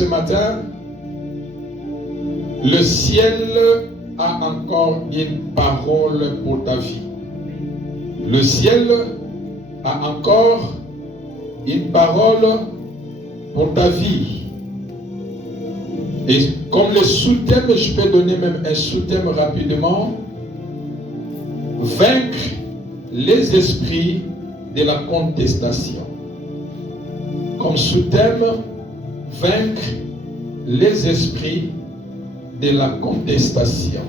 ce matin, le ciel a encore une parole pour ta vie. Le ciel a encore une parole pour ta vie. Et comme le sous-thème, je peux donner même un sous-thème rapidement. Vaincre les esprits de la contestation. Comme sous-thème, vaincre les esprits de la contestation.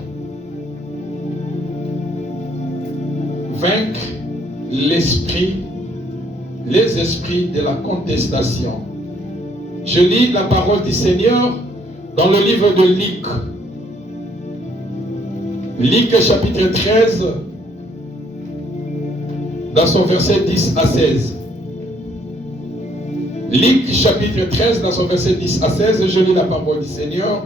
Vaincre les esprits de la contestation. Je lis la parole du Seigneur dans le livre de Luc. Luc chapitre 13, dans son verset 10 à 16. Luc chapitre 13, dans son verset 10 à 16, je lis la parole du Seigneur.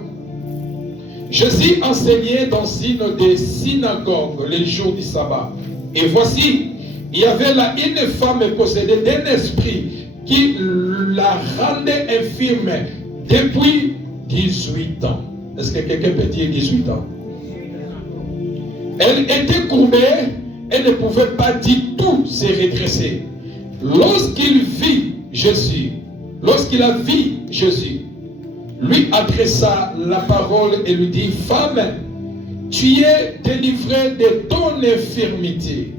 Jésus enseignait dans une des synagogues les jours du sabbat. Et voici, il y avait là une femme possédée d'un esprit qui la rendait infirme depuis 18 ans. Est-ce que quelqu'un peut dire 18 ans? Elle était courbée, elle ne pouvait pas du tout se redresser. Lorsqu'il a vu Jésus, lui adressa la parole et lui dit: Femme, tu es délivrée de ton infirmité.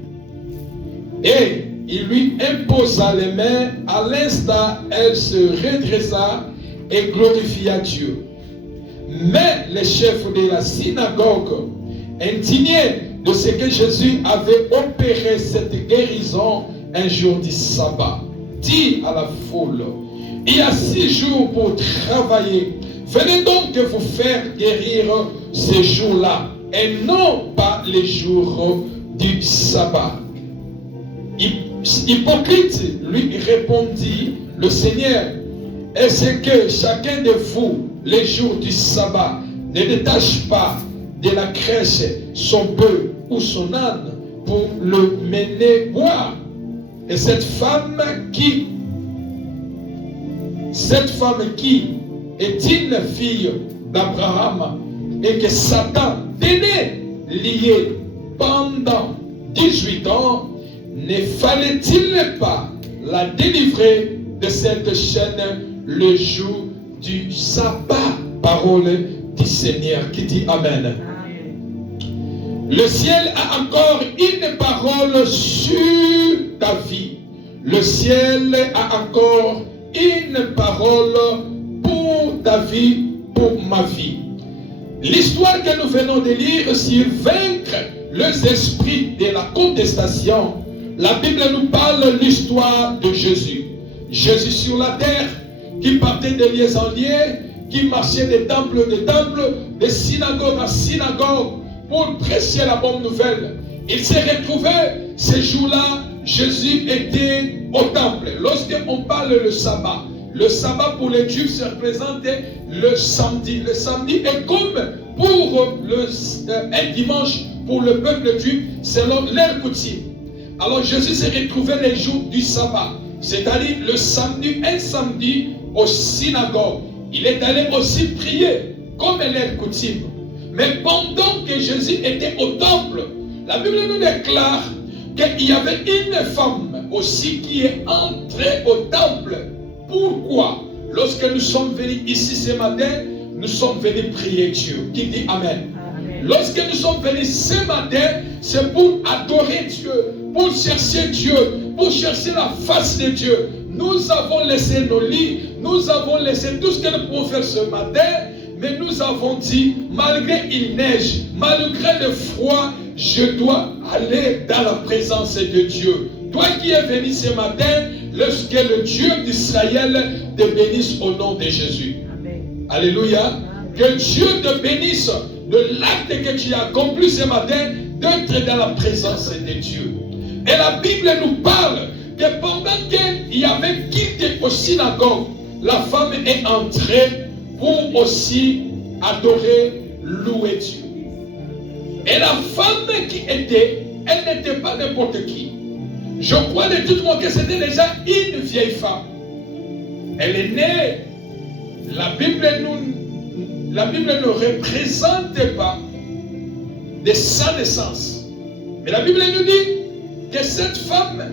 Et il lui imposa les mains. À l'instant, elle se redressa et glorifia Dieu. Mais les chefs de la synagogue, indignés de ce que Jésus avait opéré cette guérison un jour du sabbat, dit à la foule: il y a 6 jours pour travailler. Venez donc vous faire guérir ces jours-là et non pas les jours du sabbat. Hypocrite, lui répondit le Seigneur: est-ce que chacun de vous, les jours du sabbat, ne détache pas de la crèche son bœuf ou son âne pour le mener boire? Et cette femme qui est une fille d'Abraham et que Satan tenait liée pendant 18 ans, ne fallait-il pas la délivrer de cette chaîne le jour du sabbat? Parole du Seigneur qui dit Amen. Le ciel a encore une parole sur ta vie. Le ciel a encore une parole pour ta vie, pour ma vie. L'histoire que nous venons de lire sur vaincre les esprits de la contestation, la Bible nous parle de l'histoire de Jésus. Jésus sur la terre, qui partait de lieu en lieu, qui marchait de temple en temple, de synagogue en synagogue, pour prêcher la bonne nouvelle. Il s'est retrouvé, ces jours-là, Jésus était au temple. Lorsqu'on parle le sabbat pour les Juifs se représentait le samedi. Le samedi est comme pour un dimanche pour le peuple juif selon leur coutume. Alors Jésus s'est retrouvé les jours du sabbat, c'est-à-dire le samedi, un samedi au synagogue. Il est allé aussi prier comme leur coutume. Mais pendant que Jésus était au temple, la Bible nous déclare qu'il y avait une femme aussi qui est entrée au temple. Pourquoi? Lorsque nous sommes venus ici ce matin, nous sommes venus prier Dieu. Qui dit Amen. Lorsque nous sommes venus ce matin, c'est pour adorer Dieu, pour chercher Dieu, pour chercher la face de Dieu. Nous avons laissé nos lits, nous avons laissé tout ce que nous pouvons faire ce matin, mais nous avons dit, malgré il neige, malgré le froid, je dois aller dans la présence de Dieu. Toi qui es venu ce matin, lorsque le Dieu d'Israël te bénisse au nom de Jésus. Amen. Alléluia. Que Dieu te bénisse de l'acte que tu as accompli ce matin, d'être dans la présence de Dieu. Et la Bible nous parle que pendant qu'il y avait quitté au synagogue, la femme est entrée pour aussi adorer, louer Dieu. Et la femme qui était, elle n'était pas n'importe qui. Je crois de tout mon que c'était déjà une vieille femme. Elle est née La Bible ne représente pas de sa naissance. Mais la Bible nous dit que cette femme,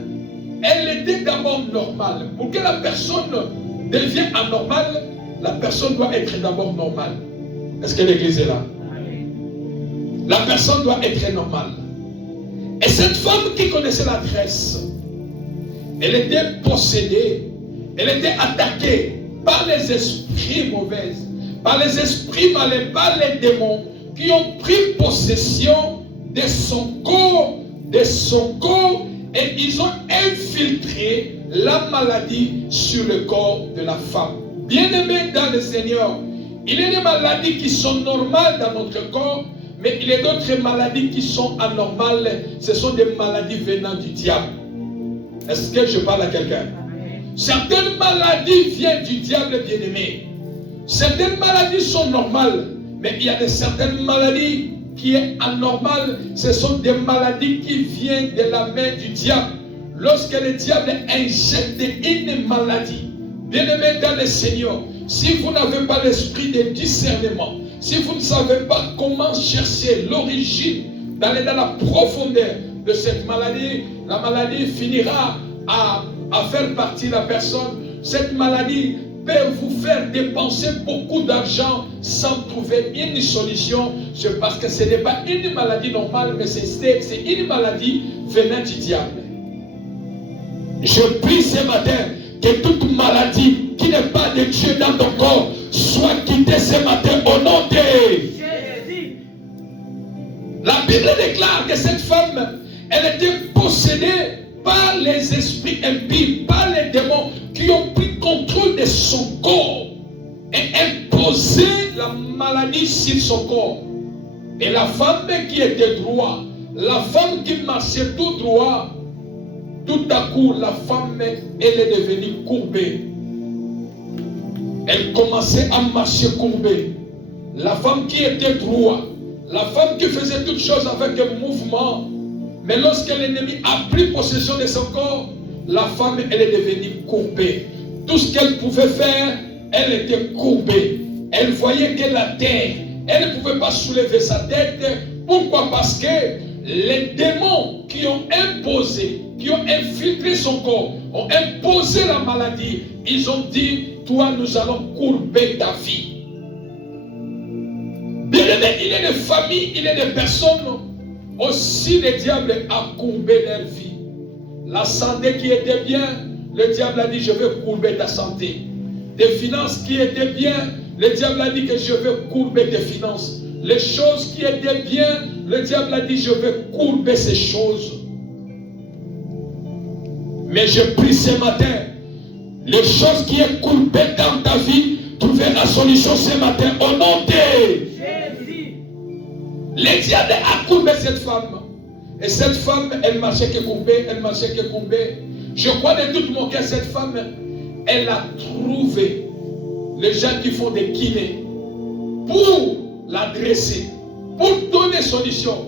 elle était d'abord normale. Pour que la personne devienne anormale, la personne doit être d'abord normale. Est-ce que l'église est là? La personne doit être normale. Et cette femme qui connaissait la Grèce, elle était possédée, elle était attaquée par les esprits mauvais, par les esprits malins, par les démons qui ont pris possession de son corps, et ils ont infiltré la maladie sur le corps de la femme. Bien-aimés dans le Seigneur, il y a des maladies qui sont normales dans notre corps, mais il y a d'autres maladies qui sont anormales. Ce sont des maladies venant du diable. Est-ce que je parle à quelqu'un? Certaines maladies viennent du diable, bien-aimé. Certaines maladies sont normales, mais il y a certaines maladies qui sont anormales. Ce sont des maladies qui viennent de la main du diable. Lorsque le diable injecte une maladie, bien-aimé dans le Seigneur, si vous n'avez pas l'esprit de discernement, si vous ne savez pas comment chercher l'origine, d'aller dans la profondeur de cette maladie, la maladie finira à faire partie de la personne. Cette maladie peut vous faire dépenser beaucoup d'argent sans trouver une solution. C'est parce que ce n'est pas une maladie normale, mais c'est une maladie venant du diable. Je prie ce matin que toute maladie qui n'est pas de Dieu dans ton corps soit quittée ce matin au nom de Jésus. La Bible déclare que cette femme, elle était possédée par les esprits impies, par les démons qui ont pris contrôle de son corps et imposé la maladie sur son corps. Et la femme qui était droite, la femme qui marchait tout droit, tout à coup, la femme, elle est devenue courbée. Elle commençait à marcher courbée. La femme qui était droite, la femme qui faisait toutes choses avec un mouvement, mais lorsque l'ennemi a pris possession de son corps, la femme, elle est devenue courbée. Tout ce qu'elle pouvait faire, elle était courbée. Elle voyait que la terre, elle ne pouvait pas soulever sa tête. Pourquoi? Parce que les démons qui ont imposé, qui ont infiltré son corps, ont imposé la maladie. Ils ont dit, toi, nous allons courber ta vie. Bien-aimé, il y a des familles, il y a des personnes, aussi le diable a courbé leur vie. La santé qui était bien, le diable a dit, je vais courber ta santé. Des finances qui étaient bien, le diable a dit que je vais courber tes finances. Les choses qui étaient bien, le diable a dit, je vais courber ces choses. Mais je prie ce matin, les choses qui sont courbées dans ta vie, trouvez la solution ce matin au nom de Jésus. Le diable a courbé cette femme. Et cette femme, elle marchait que courbée, elle marchait que courbée. Je crois de tout mon cœur, cette femme, elle a trouvé les gens qui font des kinés pour l'adresser, pour donner solution.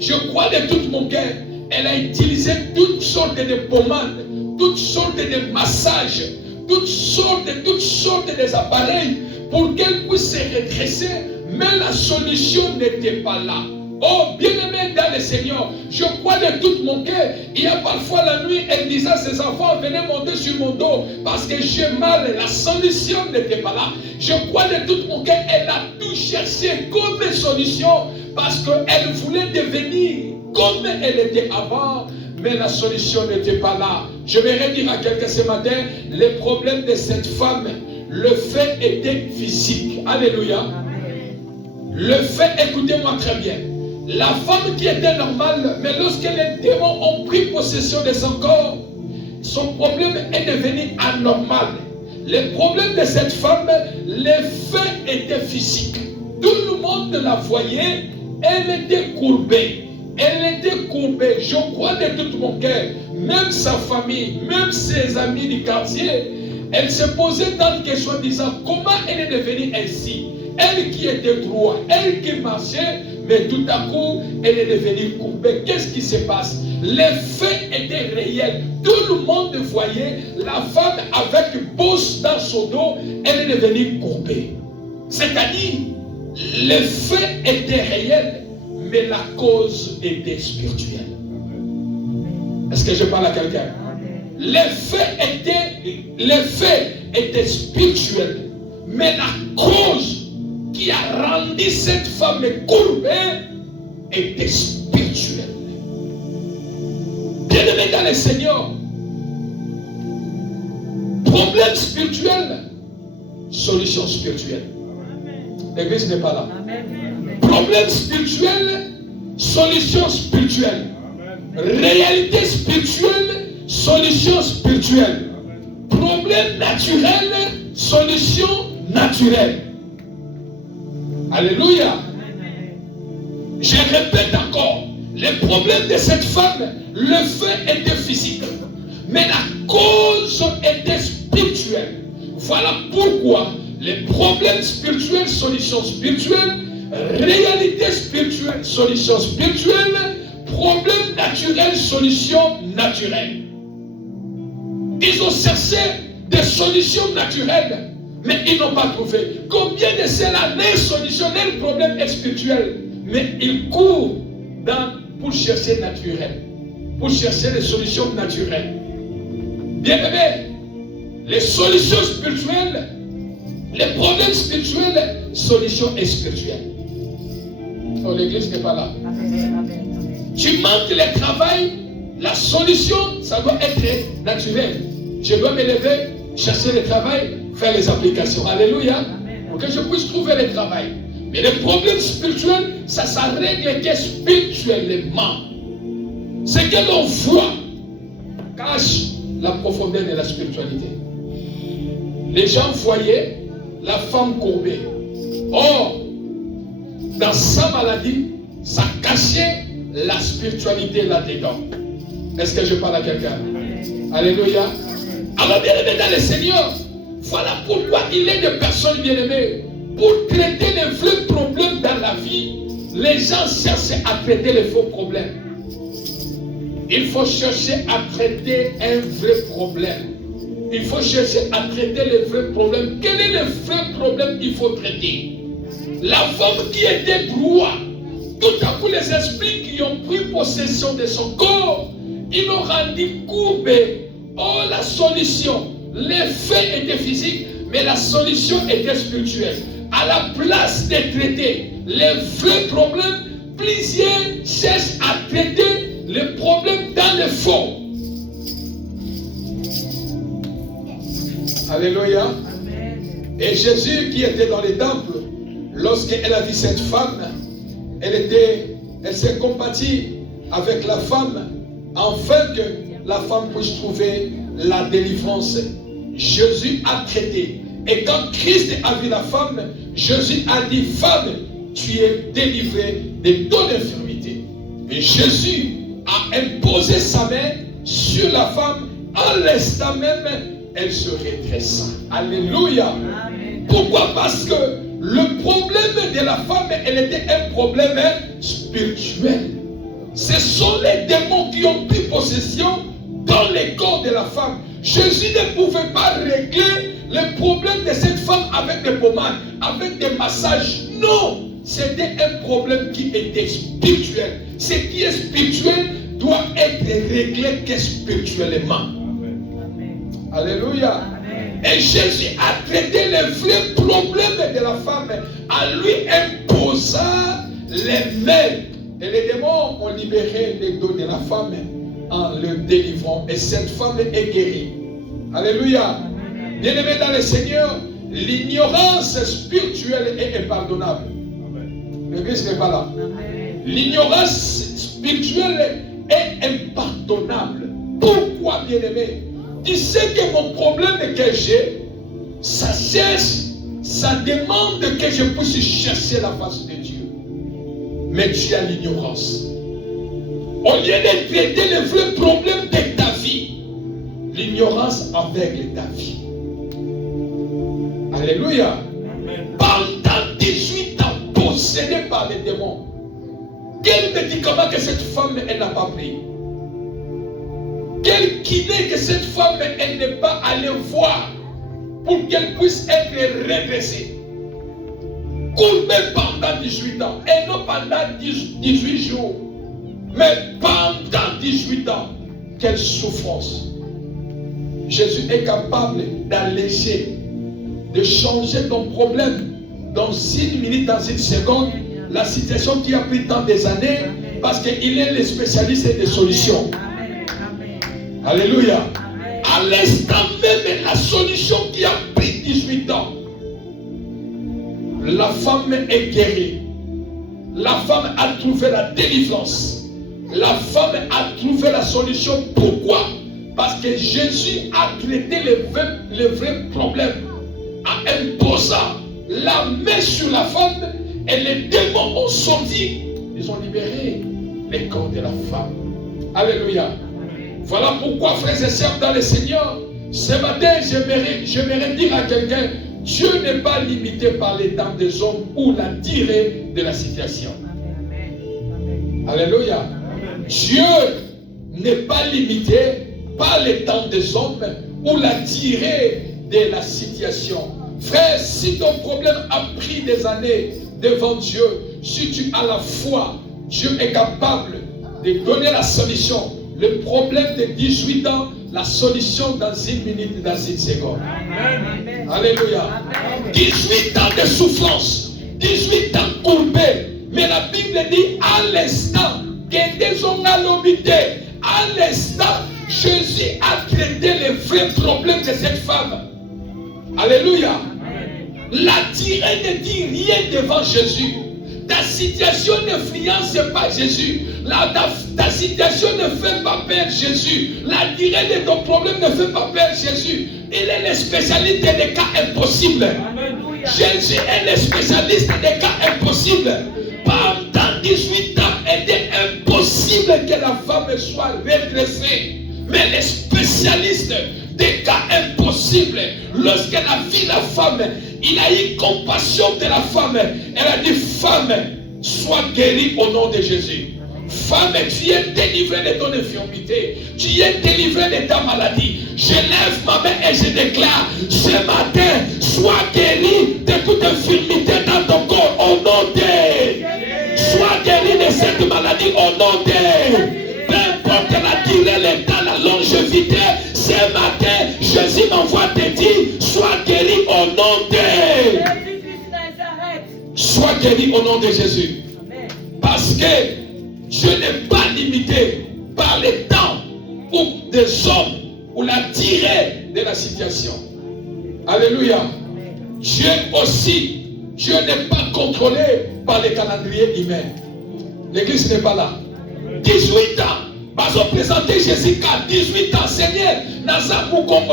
Je crois de tout mon cœur, elle a utilisé toutes sortes de pommades, toutes sortes de massages, toutes sortes de appareils pour qu'elle puisse se redresser, mais la solution n'était pas là. Oh, bien-aimé dans le Seigneur, je crois de tout mon cœur. Il y a parfois la nuit, elle disait à ses enfants, venez monter sur mon dos parce que j'ai mal. La solution n'était pas là. Je crois de tout mon cœur, elle a tout cherché comme solution parce qu'elle voulait devenir comme elle était avant, mais la solution n'était pas là. Je vais dire à quelqu'un ce matin, le problème de cette femme, le fait était physique. Alléluia. Le fait, écoutez-moi très bien. La femme qui était normale, mais lorsque les démons ont pris possession de son corps, son problème est devenu anormal. Le problème de cette femme, l'effet était physique. Tout le monde la voyait, elle était courbée. Elle était courbée. Je crois de tout mon cœur, même sa famille, même ses amis du quartier, elle se posait tant de questions disant comment elle est devenue ainsi. Elle qui était droite, elle qui marchait, mais tout à coup, elle est devenue courbée. Qu'est-ce qui se passe? Les faits étaient réels. Tout le monde voyait la femme avec bosse dans son dos, elle est devenue courbée. C'est-à-dire, les faits étaient réels, mais la cause était spirituelle. Est-ce que je parle à quelqu'un? Les faits étaient spirituels, mais la cause qui a rendu cette femme courbée était spirituelle. Bien-aimés dans le Seigneur, problème spirituel, solution spirituelle. L'église n'est pas là. Problème spirituel, solution spirituelle. Réalité spirituelle, solution spirituelle. Problème naturel, solution naturelle. Alléluia. Je répète encore, les problèmes de cette femme, le fait était physique, mais la cause était spirituelle. Voilà pourquoi les problèmes spirituels, solution spirituelle, réalité spirituelle, solution spirituelle, problème naturel, solution naturelle. Ils ont cherché des solutions naturelles, mais ils n'ont pas trouvé. Combien de ceux-là ne solutionnent le problème spirituel, mais ils courent pour chercher naturel, pour chercher les solutions naturelles. Bien aimé, les solutions spirituelles, les problèmes spirituels, solution spirituelle. Oh, l'église n'est pas là. Tu manques le travail, la solution, ça doit être naturel. Je dois me lever, chercher le travail, faire les applications. Alléluia. Pour que je puisse trouver le travail. Mais les problèmes spirituels, ça règle que spirituellement. Ce que l'on voit cache la profondeur de la spiritualité. Les gens voyaient la femme courbée. Or, dans sa maladie, ça cachait la spiritualité là-dedans. Est-ce que je parle à quelqu'un? Alléluia. Alors, bien-aimés dans le Seigneur, voilà pourquoi il est des personnes bien-aimées. Pour traiter les vrais problèmes dans la vie, les gens cherchent à traiter les faux problèmes. Il faut chercher à traiter un vrai problème. Il faut chercher à traiter les vrais problèmes. Quel est le vrai problème qu'il faut traiter? La femme qui était droite, tout à coup les esprits qui ont pris possession de son corps, ils l'ont rendu courbé. Oh, la solution, les faits étaient physiques, mais la solution était spirituelle. À la place de traiter les vrais problèmes, plusieurs cherchent à traiter les problèmes dans le fond. Alléluia. Et Jésus qui était dans les temples, lorsqu'elle a vu cette femme, elle s'est compatie avec la femme, afin que la femme puisse trouver la délivrance. Jésus a traité. Et quand Christ a vu la femme, Jésus a dit, femme, tu es délivrée de ton infirmité. Et Jésus a imposé sa main sur la femme. En l'instant même, elle se redressa. Alléluia. Amen. Pourquoi? Parce que le problème de la femme, elle était un problème spirituel. Ce sont les démons qui ont pris possession dans le corps de la femme. Jésus ne pouvait pas régler le problème de cette femme avec des pommades, avec des massages. Non, c'était un problème qui était spirituel. Ce qui est spirituel doit être réglé que spirituellement. Amen. Alléluia. Amen. Et Jésus a traité les vrais problèmes de la femme en lui imposant les mains. Et les démons ont libéré les dos de la femme en le délivrant. Et cette femme est guérie. Alléluia. Bien-aimés dans le Seigneur, l'ignorance spirituelle est impardonnable. L'église n'est pas là. L'ignorance spirituelle est impardonnable. Pourquoi, bien-aimé? Tu sais que mon problème que j'ai, ça cherche, ça demande que je puisse chercher la face de Dieu. Mais tu as l'ignorance. Au lieu de traiter les vrais problèmes de ta vie, l'ignorance aveugle ta vie. Alléluia. Amen. Pendant 18 ans, possédé par les démons, Quel médicament que cette femme elle n'a pas pris? Quel kiné que cette femme elle n'est pas allée voir pour qu'elle puisse être redressée? Courbée pendant 18 ans, et non pendant 18 jours, mais pendant 18 ans. Quelle souffrance! Jésus est capable d'alléger, de changer ton problème dans 1 minute, dans 1 seconde, la situation qui a pris tant des années, parce qu'il est le spécialiste des solutions. Alléluia. À l'instant même, la solution qui a pris 18 ans, la femme est guérie. La femme a trouvé la délivrance. La femme a trouvé la solution. Pourquoi? Parce que Jésus a traité les vrais problèmes en imposant la main sur la femme, et les démons ont sorti. Ils ont libéré les corps de la femme. Alléluia. Voilà pourquoi, frères et sœurs dans le Seigneur, ce matin, j'aimerais dire à quelqu'un, Dieu n'est pas limité par les temps des hommes ou la durée de la situation. Alléluia. Dieu n'est pas limité par les temps des hommes ou la durée de la situation. Frère, si ton problème a pris des années devant Dieu, si tu as la foi, Dieu est capable de donner la solution. Le problème de 18 ans, la solution dans 1 minute, dans 1 seconde. Amen. Alléluia. 18 ans de souffrance, 18 ans courbés. Mais la Bible dit à l'instant, à l'instant, Jésus a traité les vrais problèmes de cette femme. Alléluia. La durée ne dit rien devant Jésus. Ta situation n'influence pas Jésus. Ta situation ne fait pas peur Jésus. La durée de ton problème ne fait pas peur Jésus. Il est le spécialiste des cas impossibles. Alléluia. Jésus est le spécialiste des cas impossibles. Pendant 18 ans, il était impossible que la femme soit redressée. Mais le spécialiste des cas impossibles, lorsqu'elle a vu la femme, il a eu compassion de la femme. Elle a dit, femme, sois guérie au nom de Jésus. Femme, tu es délivrée de ton infirmité. Tu es délivrée de ta maladie. Je lève ma main et je déclare, ce matin, sois guérie de toute infirmité dans ton corps au nom de... Sois guérie de cette maladie au nom de... Peu importe la durée, l'état, la longévité, ce matin, Jésus m'envoie te dire, sois guéri au nom de... Sois guéri au nom de Jésus. Amen. Parce que Dieu n'est pas limité par les temps ou des hommes ou la durée de la situation. Alléluia. Amen. Dieu aussi, Dieu n'est pas contrôlé par les calendriers humains. L'église n'est pas là. 18 ans. Parce qu'on présentait Jésus qu'à 18 ans, Seigneur,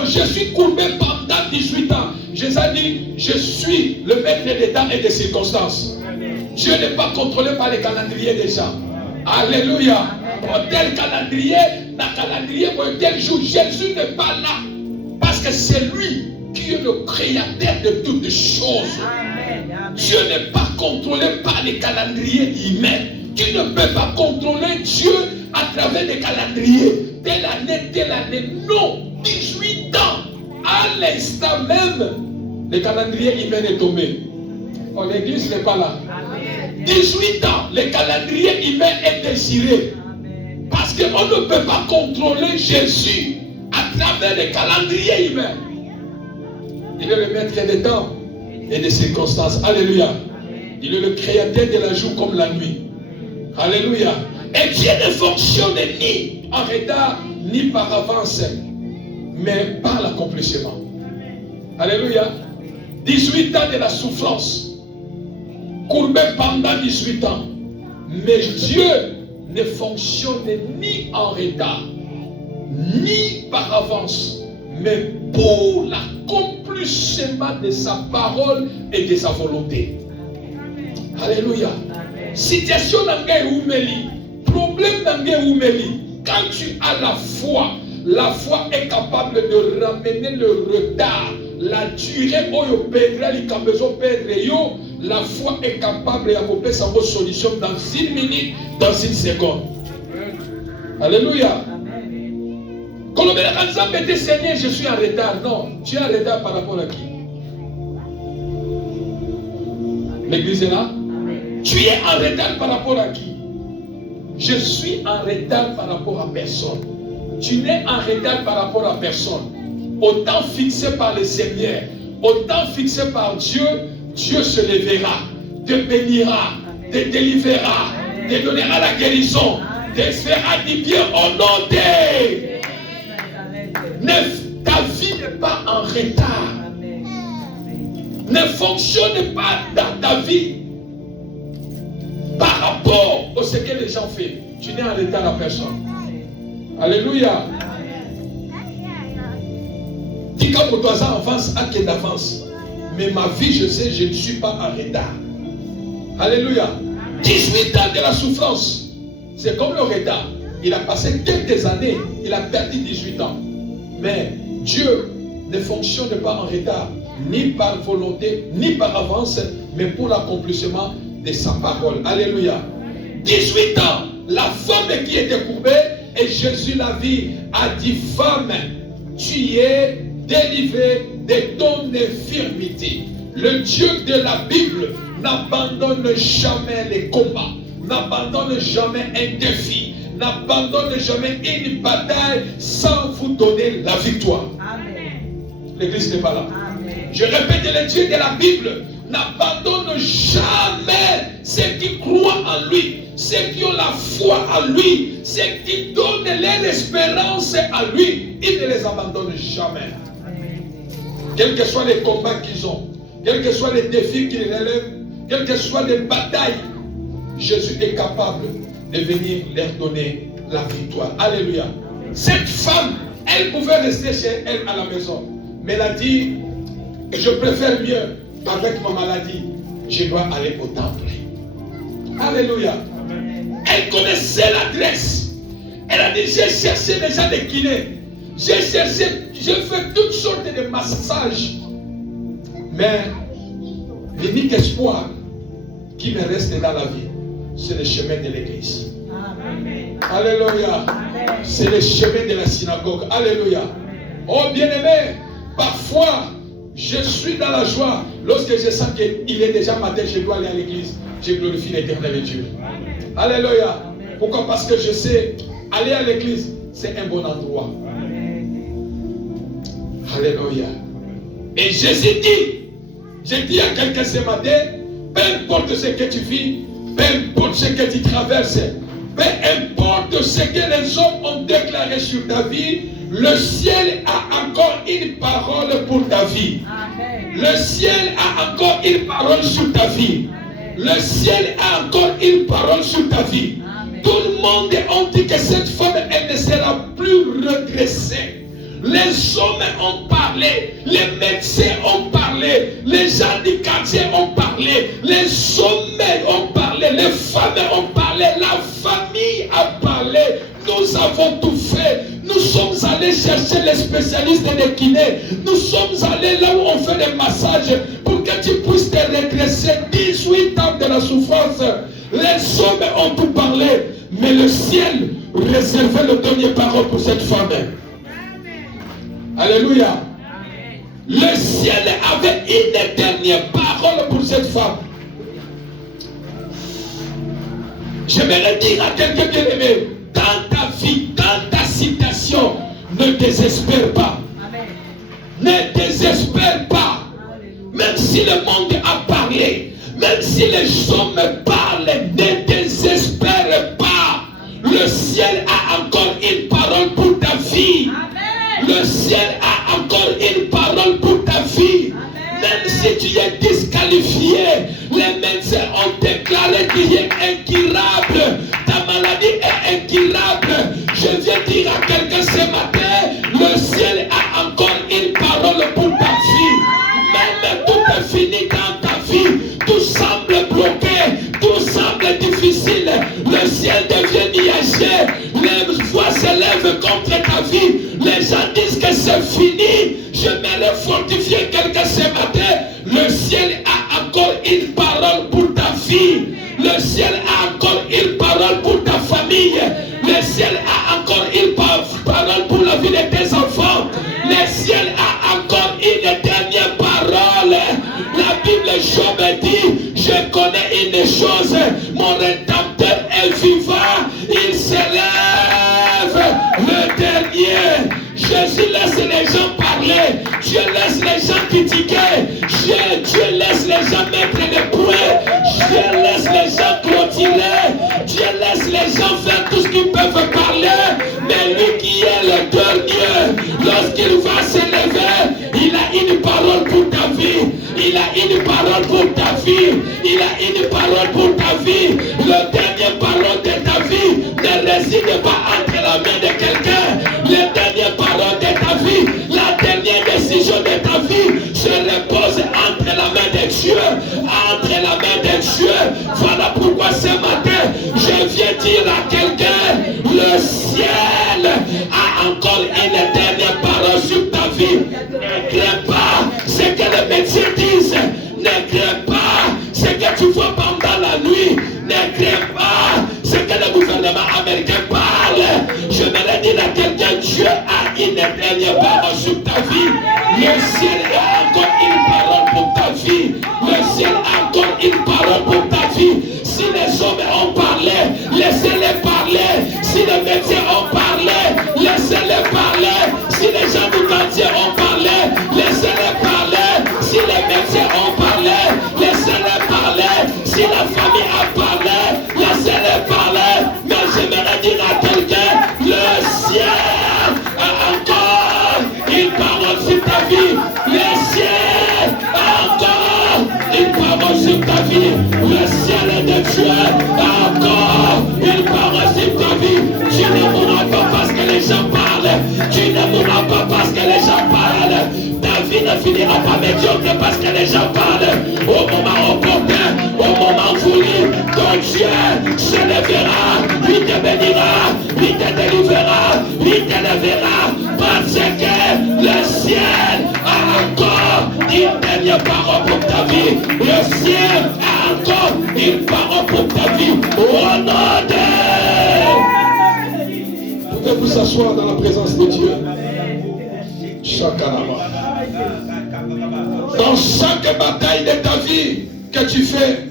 je suis courbé pendant 18 ans. Jésus a dit, je suis le maître des temps et des circonstances. Amen. Dieu n'est pas contrôlé par les calendriers des gens. Alléluia. Pour tel calendrier, pour tel jour, Jésus n'est pas là. Parce que c'est lui qui est le créateur de toutes choses. Amen. Dieu n'est pas contrôlé par les calendriers humains. Tu ne peux pas contrôler Dieu à travers des calendriers. Telle année, non. 18 ans, à l'instant même, le calendrier humain est tombé. Oh, l'église n'est pas là. Amen. 18 ans, le calendrier humain est désiré. Amen. Parce qu'on ne peut pas contrôler Jésus à travers les calendriers humains. Il est le maître des temps et des circonstances. Alléluia. Amen. Il est le créateur de la jour comme la nuit. Alléluia. Et Dieu ne fonctionne ni en retard, ni par avance, mais par l'accomplissement. Alléluia. 18 ans de la souffrance, courbé pendant 18 ans. Mais Dieu ne fonctionne ni en retard, ni par avance, mais pour l'accomplissement de sa parole et de sa volonté. Alléluia. Situation d'Angé Oumeli, problème d'Angé Oumeli, quand tu as la foi est capable de ramener le retard la durée où vous perdrez, la foi est capable d'apporter sa solution dans 1 minute, dans 1 seconde. Alléluia. Quand on me dit, Seigneur, je suis en retard. Non, tu es en retard par rapport à qui? L'église est là? Tu es en retard par rapport à qui? Je suis en retard par rapport à personne. Tu n'es en retard par rapport à personne. Au temps fixé par le Seigneur, au temps fixé par Dieu, Dieu se lèvera, te bénira, te délivrera, te donnera la guérison, te fera du bien au nom de... Ta vie n'est pas en retard. Ne fonctionne pas dans ta vie par rapport à ce que les gens font. Tu n'es en retard à personne. Alléluia. Dis comme toi ça avance à quelle avance. Mais ma vie, je sais, je ne suis pas en retard. Alléluia. 18 ans de la souffrance. C'est comme le retard. Il a passé quelques années. Il a perdu 18 ans. Mais Dieu ne fonctionne pas en retard. Ni par volonté, ni par avance. Mais pour l'accomplissement de sa parole. Alléluia. 18 ans. La femme qui était courbée. Et Jésus la vit. A dit, femme, tu es délivré de ton infirmité. Le Dieu de la Bible n'abandonne jamais les combats, n'abandonne jamais un défi, n'abandonne jamais une bataille sans vous donner la victoire. L'église n'est pas là. Amen. Je répète, le Dieu de la Bible n'abandonne jamais ceux qui croient en lui, ceux qui ont la foi en lui, ceux qui donnent leur espérance à lui. Il ne les abandonne jamais. Quels que soient les combats qu'ils ont, quels que soient les défis qu'ils relèvent, quelles que soient les batailles, Jésus est capable de venir leur donner la victoire. Alléluia. Cette femme, elle pouvait rester chez elle à la maison. Mais elle a dit, je préfère mieux avec ma maladie, je dois aller au temple. Alléluia. Elle connaissait l'adresse. Elle a dit, j'ai cherché déjà des kinés. J'ai cherché, j'ai fait toutes sortes de massages. Mais l'unique espoir qui me reste dans la vie, c'est le chemin de l'église. Alléluia. C'est le chemin de la synagogue. Alléluia. Oh bien-aimé, parfois, je suis dans la joie. Lorsque je sens qu'il est déjà matin, je dois aller à l'église. Je glorifie l'éternel Dieu. Alléluia. Pourquoi? Parce que je sais, aller à l'église, c'est un bon endroit. Alléluia. Et Jésus dit, j'ai dit à quelqu'un ce matin, peu importe ce que tu vis, peu importe ce que tu traverses, peu importe ce que les hommes ont déclaré sur ta vie, le ciel a encore une parole pour ta vie. Amen. Le ciel a encore une parole sur ta vie. Amen. Le ciel a encore une parole sur ta vie. Amen. Tout le monde a dit que cette femme, elle ne sera plus regressée. Les hommes ont parlé, les médecins ont parlé, les gens du quartier ont parlé, les hommes ont parlé, les femmes ont parlé, la famille a parlé. Nous avons tout fait. Nous sommes allés chercher les spécialistes des kinés. Nous sommes allés là où on fait des massages pour que tu puisses te redresser. 18 ans de la souffrance. Les hommes ont tout parlé, mais le ciel réservait le dernier parole pour cette femme. Alléluia. Le ciel avait une dernière parole pour cette femme. J'aimerais dire à quelqu'un bien aimé, dans ta vie, dans ta situation, ne désespère pas. Ne désespère pas. Même si le monde a parlé, même si les hommes parlent, ne désespère pas. Le ciel a encore une parole pour ta vie. Le ciel a encore une parole pour ta vie. Amen. Même si tu es disqualifié, les médecins ont déclaré que tu es incurable. Ta maladie est incurable. Je viens dire à quelqu'un ce matin, le ciel a encore une parole pour ta vie. Même tout est fini dans ta vie. Tout semble bloqué. Tout semble difficile. Le ciel devient nuageux. Les voix se lèvent contre ta vie. Les gens disent que c'est fini. Je me fortifier une parole pour ta vie. Le ciel a encore une parole pour ta famille. Le ciel a encore une parole pour la vie de tes enfants. Le ciel a encore une dernière parole. La Bible, Job dit, je connais une chose, mon Rédempteur est vivant, il s'élève le dernier. Jésus laisse les gens parler, Dieu laisse les gens critiquer, Dieu laisse les gens mettre des points, Dieu laisse les gens clôturer, Dieu laisse les gens faire tout ce qu'ils peuvent parler, mais lui qui est le dernier, lorsqu'il va s'élever, il a une parole pour ta vie, il a une parole pour ta vie, il a une parole pour ta vie. Le dernier parole de ta vie ne réside pas entre la main de quelqu'un. Le dernier parole de ta vie, la dernière décision de ta vie se repose entre la main de Dieu, entre la main de Dieu. Voilà pourquoi ce matin, je viens dire à quelqu'un, le ciel a encore une dernière parole sur ta vie. Ne crains pas ce que les médecins disent, ne crains pas ce que tu vois pendant la nuit, ne crains pas ce que le gouvernement américain parle. Je me dire à quelqu'un, Dieu a une dernière parole sur ta vie. Le ciel a encore une parole pour ta vie. Le ciel a encore une parole pour ta vie. Si les hommes ont parlé, laissez-les parler. Si les médecins ont parlé, laissez-les parler. Si les gens du quartier ont parlé, laissez-les parler. Si les médecins ont parlé, laissez-les parler. Si la famille a parlé, laissez-les parler. Mais j'aimerais dire à quelqu'un, le ciel a encore une parole sur ta vie. Le ciel a encore une parole sur ta vie. Le ciel est de Dieu a encore une parole sur ta vie. Tu ne mourras pas parce que les gens parlent. Tu ne mourras pas parce que les gens parlent. Ta vie ne finira pas médiocre parce que les gens parlent. Au moment opportun, au moment voulu, ton Dieu se lèvera, lui te bénira, lui te délivrera, lui te lèvera, parce que le ciel a encore une dernière parole pour ta vie. Le ciel a encore une parole pour ta vie. Au nom de... Pouvez-vous s'asseoir dans la présence de Dieu? Chakalama. Dans chaque bataille de ta vie que tu fais,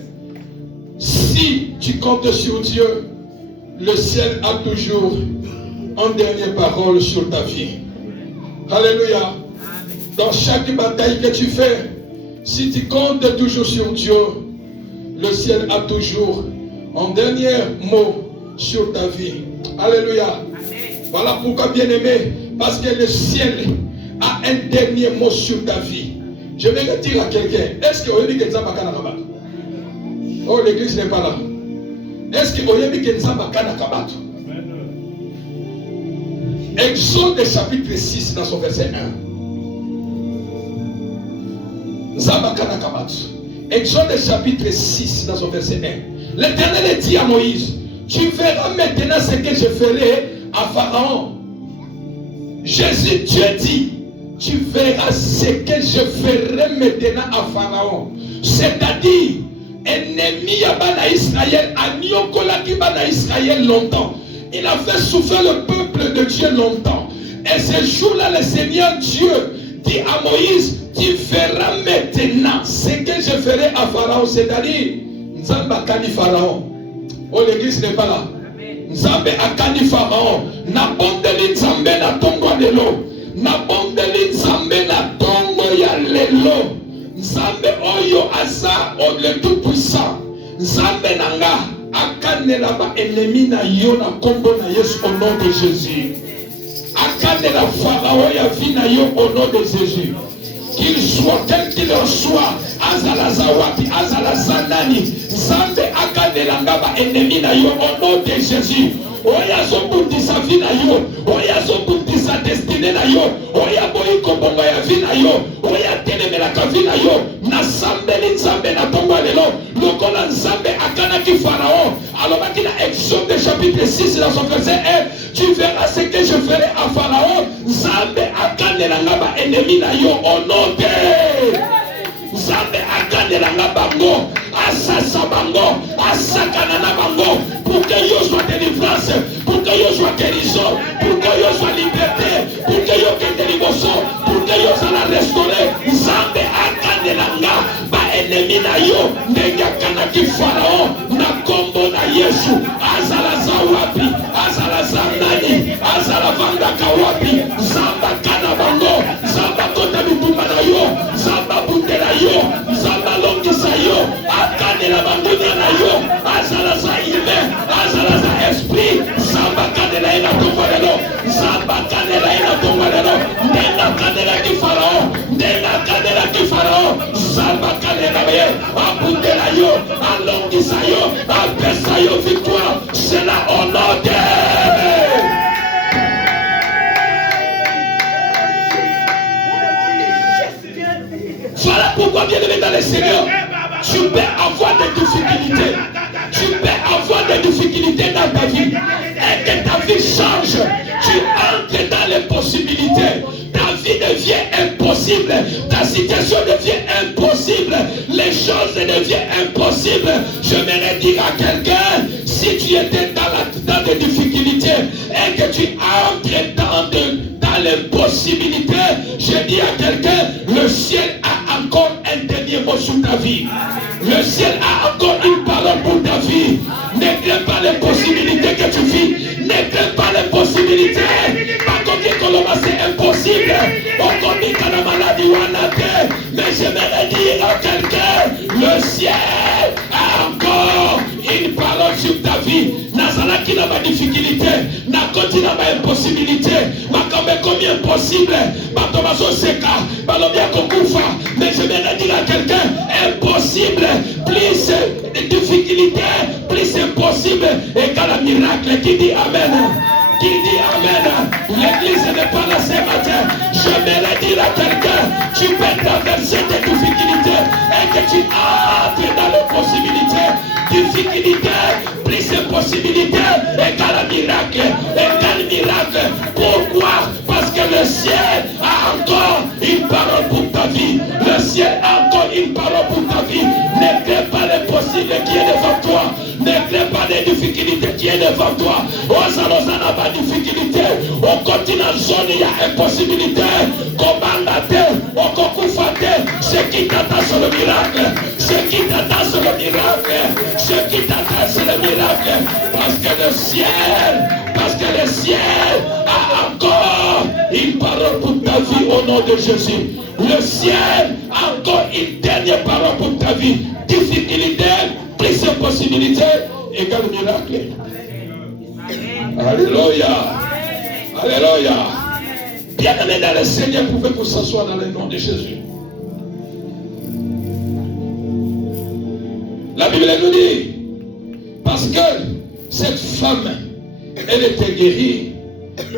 si tu comptes sur Dieu, le ciel a toujours une dernière parole sur ta vie. Alléluia. Dans chaque bataille que tu fais, si tu comptes toujours sur Dieu, le ciel a toujours un dernier mot sur ta vie. Alléluia. Voilà pourquoi, bien-aimé, parce que le ciel a un dernier mot sur ta vie. Je vais le dire à quelqu'un, est-ce que vous avez dit que oh, l'église n'est pas là. Est-ce que vous avez dit que Exode chapitre 6 dans son verset 1. Exode chapitre 6 dans son verset 1. L'Éternel dit à Moïse, tu verras maintenant ce que je ferai à Pharaon. Jésus, Dieu dit, tu verras ce que je ferai maintenant à Pharaon. C'est-à-dire, ennemi à Bana Israël, Aniokolaki Bana Israël longtemps. Il a fait souffrir le peuple de Dieu longtemps. Et ce jour-là, le Seigneur Dieu dit à Moïse, tu verras maintenant ce que je ferai à Pharaon. C'est-à-dire, Nzamba Kani Pharaon. Oh, l'église n'est pas là. Nzambe Akani Pharaon. Na bondeli Nzambe na tongo de l'eau. Na bondeli Nzambe na tongo ya lelo. Nzambe oyo asa le tout puissant. Nzambe nanga akanela ba ennemi na yo na kombo na Yesu au nom de Jésus. Akanela Pharaon ya vie na yo au nom de Jésus. Qu'il soit quel qu'il soit, azala zawati, azala zanani, Nzambe akanela ngaba ennemi na yo au nom de Jésus. Oya zobundisa vie na yo, oya zobundisa destinée na yo, oya boyi kobonga ya vie na yo, oya tenemelaka vie na yo, na sambeli Nzambe na tongo lelo, lokola Nzambe akanaki Pharaon. Alobaki na Exode chapitre 6 dans son verset 1, tu verras ce que je ferai à Pharaon. Nzambe akanela ngaba ennemi na yo au nom de Nzambe akanela ngaba bango. Sakanana Bango, pour que yo soit délivrance, pour que yo soit guérison, pour que yo soit liberté, pour que yo ait délivrance, pour que yo soit restauré. Zambe akanelanga, ba ennemi na yo, nega kanaki Pharaon, na kombo na Yesu, azala zawapi, azala zanani, azala vanda kawapi, zamba kana bango, zamba kota bitumba na yo, zamba bunde na yo, zamba longisa yo, akanela bandunya na yo, azala za ime, azala za esprit, zamba kanela ina tombalelo, zamba kanela ina tombalelo, ndenga kanela ki Pharaon, ndenga kanela ki Pharaon, zamba kanela be, abunde na yo, alongisa yo, apesa yo victoire, c'est la honneur de voilà pourquoi, bien aimé dans le Seigneur, tu peux avoir des difficultés. Tu peux avoir des difficultés dans ta vie. Et que ta vie change. Tu entres dans les possibilités. Ta vie devient impossible. Ta situation devient impossible. Les choses deviennent impossibles. Je vais dire à quelqu'un, si tu étais dans des difficultés et que tu entres dans l'impossibilité, je dis à quelqu'un, le ciel a encore un dernier mot sur ta vie. Le ciel a encore une parole pour ta vie. Ne crains pas les possibilités que tu vis. Ne crains pas les possibilités. Pas comme c'est impossible. On dit que la maladie ou la paix. Mais je vais dire à quelqu'un, le ciel a encore une parole sur ta vie. Nazala qui n'a pas de difficulté. N'a continue pas impossibilité. Ma combien possible. Ma tomaso seka. Ma lobia kokufa. Mais je vais dire à quelqu'un, impossible. Plus de difficulté, plus impossible. Égale un miracle qui dit Amen. Qui dit Amen. L'église n'est pas là ce matin. Je vais le dire à quelqu'un, tu peux traverser tes difficultés et que tu entres dans les possibilités. Difficulté, plus impossibilité, égale un miracle. Égale miracle. Pourquoi? Parce que le ciel a encore une parole pour ta vie. Le ciel a encore une parole pour ta vie. Ne crains pas l'impossible qui est devant toi. Ne crains pas les difficultés qui est devant toi. On n'a pas de difficulté. On continue en zone, il y a impossibilité. On ce qui t'attend sur le miracle. Ce qui t'attend sur le miracle. Ce qui t'attend sur le miracle. Parce que le ciel a encore une parole pour ta vie au nom de Jésus. Le ciel a encore une dernière parole pour ta vie. Difficulté, plus de possibilités, égale miracle. Alléluia. Alléluia. Bien-aimé dans le Seigneur, pouvez-vous s'asseoir dans le nom de Jésus. La Bible nous dit, parce que cette femme, elle était guérie.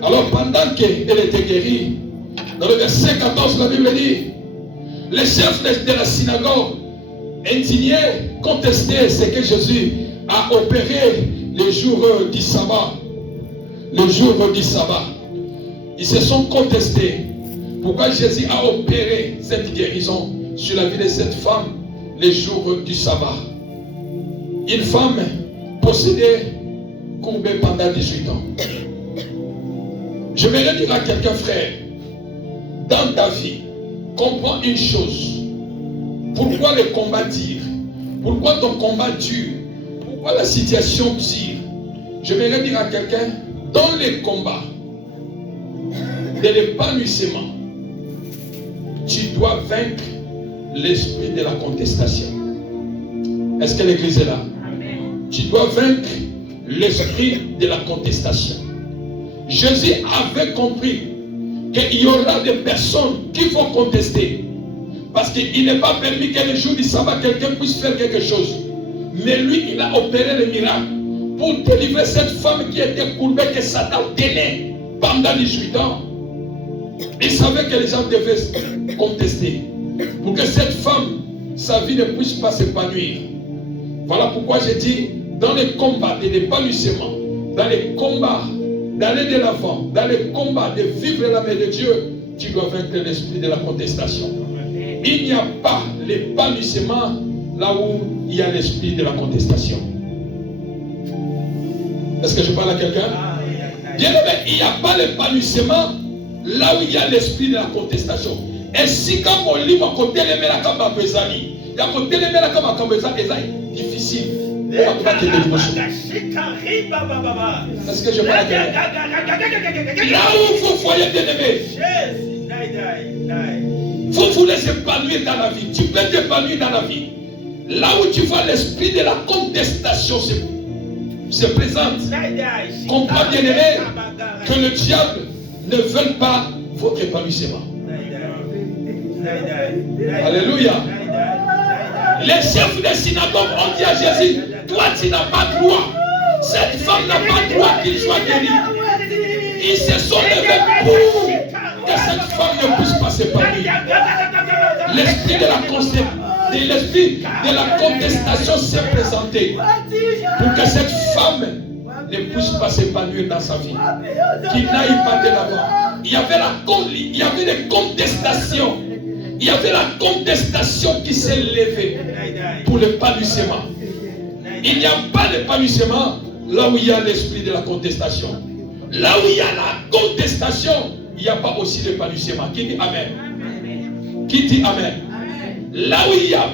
Alors pendant qu'elle était guérie, dans le verset 14, la Bible dit, les chefs de la synagogue, indignés, contestaient ce que Jésus a opéré le jour du sabbat. Le jour du sabbat. Ils se sont contestés. Pourquoi Jésus a opéré cette guérison sur la vie de cette femme le jour du sabbat? Une femme possédée, courbée pendant 18 ans. Je vais le dire à quelqu'un, frère, dans ta vie, comprends une chose. Pourquoi le combat dure? Pourquoi ton combat dure? Pourquoi la situation dure? Je vais le dire à quelqu'un, dans les combats de l'épanouissement, tu dois vaincre l'esprit de la contestation. Est-ce que l'église est là? Amen. Tu dois vaincre l'esprit de la contestation. Jésus avait compris qu'il y aura des personnes qui vont contester. Parce qu'il n'est pas permis que le jour du sabbat, quelqu'un puisse faire quelque chose. Mais lui, il a opéré le miracle pour délivrer cette femme qui était courbée, que Satan tenait pendant 18 ans. Il savait que les gens devaient contester. Pour que cette femme, sa vie ne puisse pas s'épanouir. Voilà pourquoi j'ai dit, dans les combats de l'épanouissement, dans les combats d'aller de l'avant, dans les combats de vivre la main de Dieu, tu dois vaincre l'esprit de la contestation. Il n'y a pas l'épanouissement là où il y a l'esprit de la contestation. Est-ce que je parle à quelqu'un? Bien aimé, il n'y a pas l'épanouissement là où il y a l'esprit de la contestation. Et si quand on lit mon côté, les mères comme ma pesani, il y a côté les mères comme ma pesani, c'est difficile. Est-ce que je parle à quelqu'un? Là où vous voyez, bien aimé, vous voulez s'épanouir dans la vie. Tu peux t'épanouir dans la vie. Là où tu vois l'esprit de la contestation se présente. Comprends, bien aimé, que le diable ne veut pas votre épanouissement. Alléluia. Les chefs des synagogues ont dit à Jésus, toi tu n'as pas droit. Cette femme n'a pas droit qu'il soit guéri. Ils se sont levés pour que cette femme ne puisse pas s'épanouir. L'esprit de la contestation s'est présenté pour que cette femme ne puisse pas s'épanouir dans sa vie, qu'il n'aille pas de l'avant. Il y avait des contestations. Il y avait la contestation qui s'est levée pour l'épanouissement. Il n'y a pas d'épanouissement là où il y a l'esprit de la contestation. Là où il y a la contestation, il n'y a pas aussi l'épanouissement. Qui dit Amen? Qui dit Amen? Là où il y a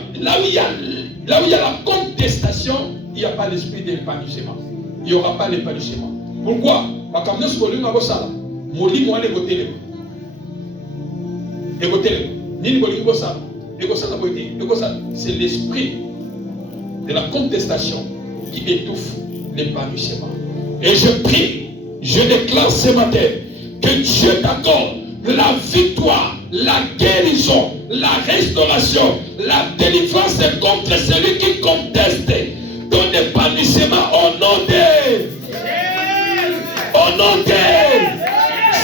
la contestation, il n'y a pas l'esprit de l'épanouissement. Il n'y aura pas l'épanouissement. Pourquoi? Parce que c'est l'esprit de la contestation qui étouffe l'épanouissement. Et je prie, je déclare ce matin que Dieu t'accorde la victoire, la guérison, la restauration, la délivrance contre celui qui conteste ton épanouissement au nom de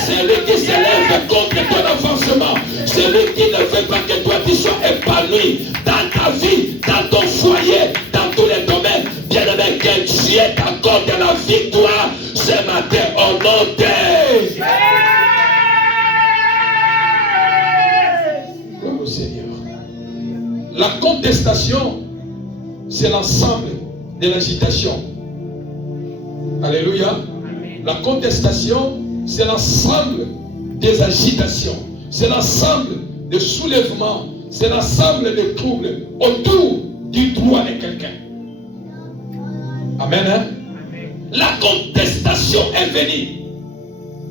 celui qui s'élève contre ton avancement, celui qui ne veut pas que toi tu sois épanoui dans ta vie, dans ton foyer, dans tous les domaines. Bien aimé, que Dieu t'accorde la victoire ce matin au nom de Gloire au Seigneur. La contestation, c'est l'ensemble de l'agitation. Alléluia. La contestation, c'est l'ensemble des agitations. C'est l'ensemble des soulèvements. C'est l'ensemble des troubles autour du droit de quelqu'un. Amen. Hein? La contestation est venue.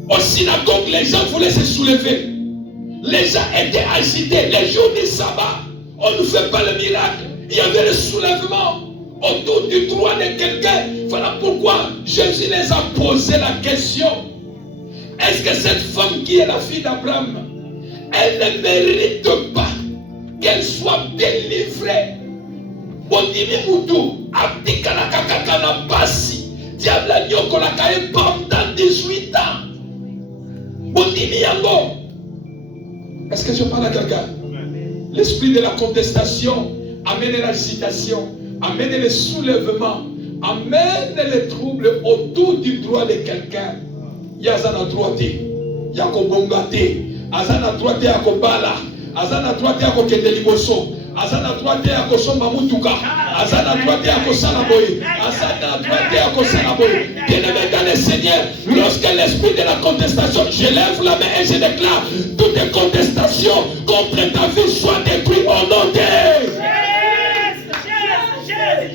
Au synagogue, les gens voulaient se soulever. Les gens étaient agités. Les jours du sabbat, on ne fait pas le miracle. Il y avait le soulèvement autour du droit de quelqu'un. Voilà pourquoi Jésus les a posé la question. Est-ce que cette femme qui est la fille d'Abraham, elle ne mérite pas qu'elle soit délivrée? Bondimi Moutou, Abdikala Kakakana Basi, Diable Nyokolakae pendant 18 ans. Bondimi Yango. Est-ce que je parle à quelqu'un? L'esprit de la contestation amène l'agitation, amène le soulèvement, amène les troubles autour du droit de quelqu'un. Yazana droité, Yako Bongate, Azana droité Yako Bala, Azana droité Yako Kendeliboso, Azana droité Yako Somba Mutuka, Azana droité Yako Salaboy, Azana droité Yako Salaboy. Bien-aimé dans le Seigneur, lorsque l'esprit de la contestation, je lève la main et je déclare toutes les contestations contre ta vie soient détruites au nom de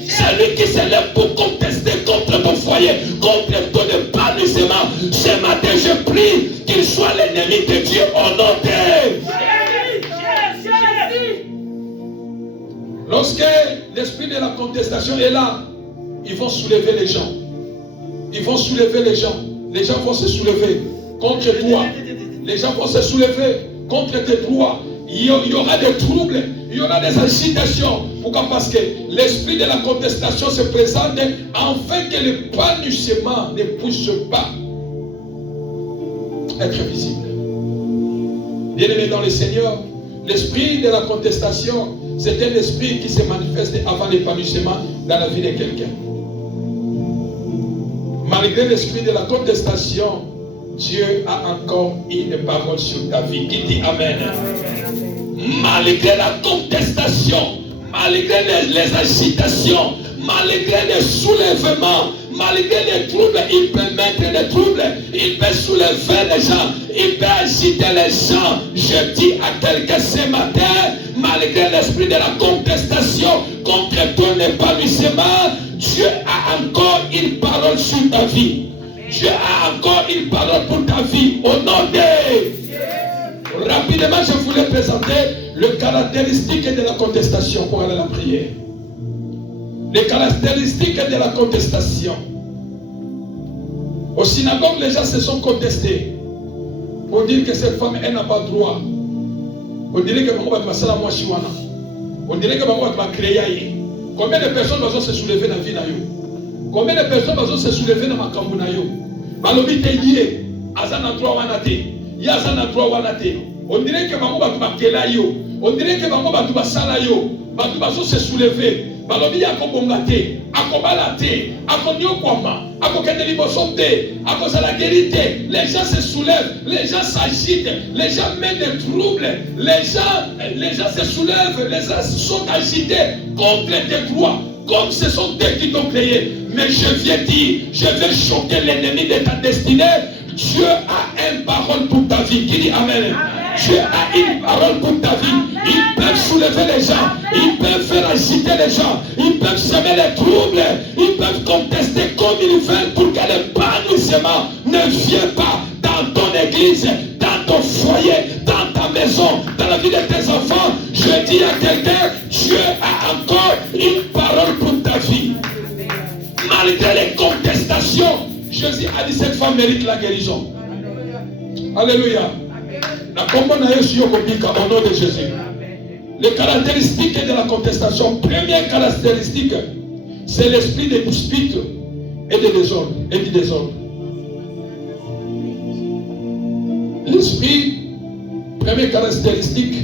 celui qui se lève pour contester contre ton foyer, contre ton épanouissement. Ce matin, je prie qu'il soit l'ennemi de Dieu au nom de lorsque l'esprit de la contestation est là, ils vont soulever les gens. Ils vont soulever les gens. Les gens vont se soulever contre toi. Les gens vont se soulever contre tes droits. Il y aura des troubles, il y aura des agitations. Pourquoi? Parce que l'esprit de la contestation se présente afin que l'épanouissement ne puisse pas être visible. Bien-aimé dans le Seigneur, l'esprit de la contestation, c'est un esprit qui se manifeste avant l'épanouissement dans la vie de quelqu'un. Malgré l'esprit de la contestation, Dieu a encore une parole sur ta vie. Qui dit Amen. Malgré la contestation, malgré les agitations, malgré les soulèvements, malgré les troubles, il peut mettre des troubles, il peut soulever les gens, il peut agiter les gens. Je dis à quelqu'un ce matin, malgré l'esprit de la contestation contre ton épanouissement, Dieu a encore une parole sur ta vie. Dieu a encore une parole pour ta vie. Au nom de... Rapidement, je voulais présenter le caractéristique de la contestation pour aller à la prière. Les caractéristiques de la contestation. Au synagogue, les gens se sont contestés pour dire que cette femme, elle n'a pas droit. On dirait que maman va faire moi chiwana. On dirait que maman va créer. Combien de personnes vont se soulever dans la vie na yo? Combien de personnes vont se soulever dans ma kambu na yo? Balobi te yé, azana droit wanate, yazana droit wanate. On dirait que maman va créer yo. On dirait que maman va sala yo. Batu va se soulever. Balobi ya kobongate, akobalate, akonyokwama, akokendelibosote, akosalagérité. Les gens se soulèvent, les gens s'agitent, les gens mettent des troubles, les gens se soulèvent, les gens sont agités contre tes droits, comme ce sont eux qui t'ont créé. Mais je viens dire, je vais choquer l'ennemi de ta destinée. Dieu a une parole pour ta vie. Qui dit Amen? Dieu a une parole pour ta vie. Ils peuvent soulever les gens. Ils peuvent faire agiter les gens. Ils peuvent semer les troubles. Ils peuvent contester comme ils veulent pour que l'épanouissement ne vienne pas dans ton église, dans ton foyer, dans ta maison, dans la vie de tes enfants. Je dis à quelqu'un, Dieu a encore une parole pour ta vie. Malgré les contestations, Jésus a dit cette femme mérite la guérison. Alléluia. La combat n'a eu au nom de Jésus. Les caractéristiques de la contestation, première caractéristique, c'est l'esprit de dispute et de désordre. Et du désordre. L'esprit, première caractéristique,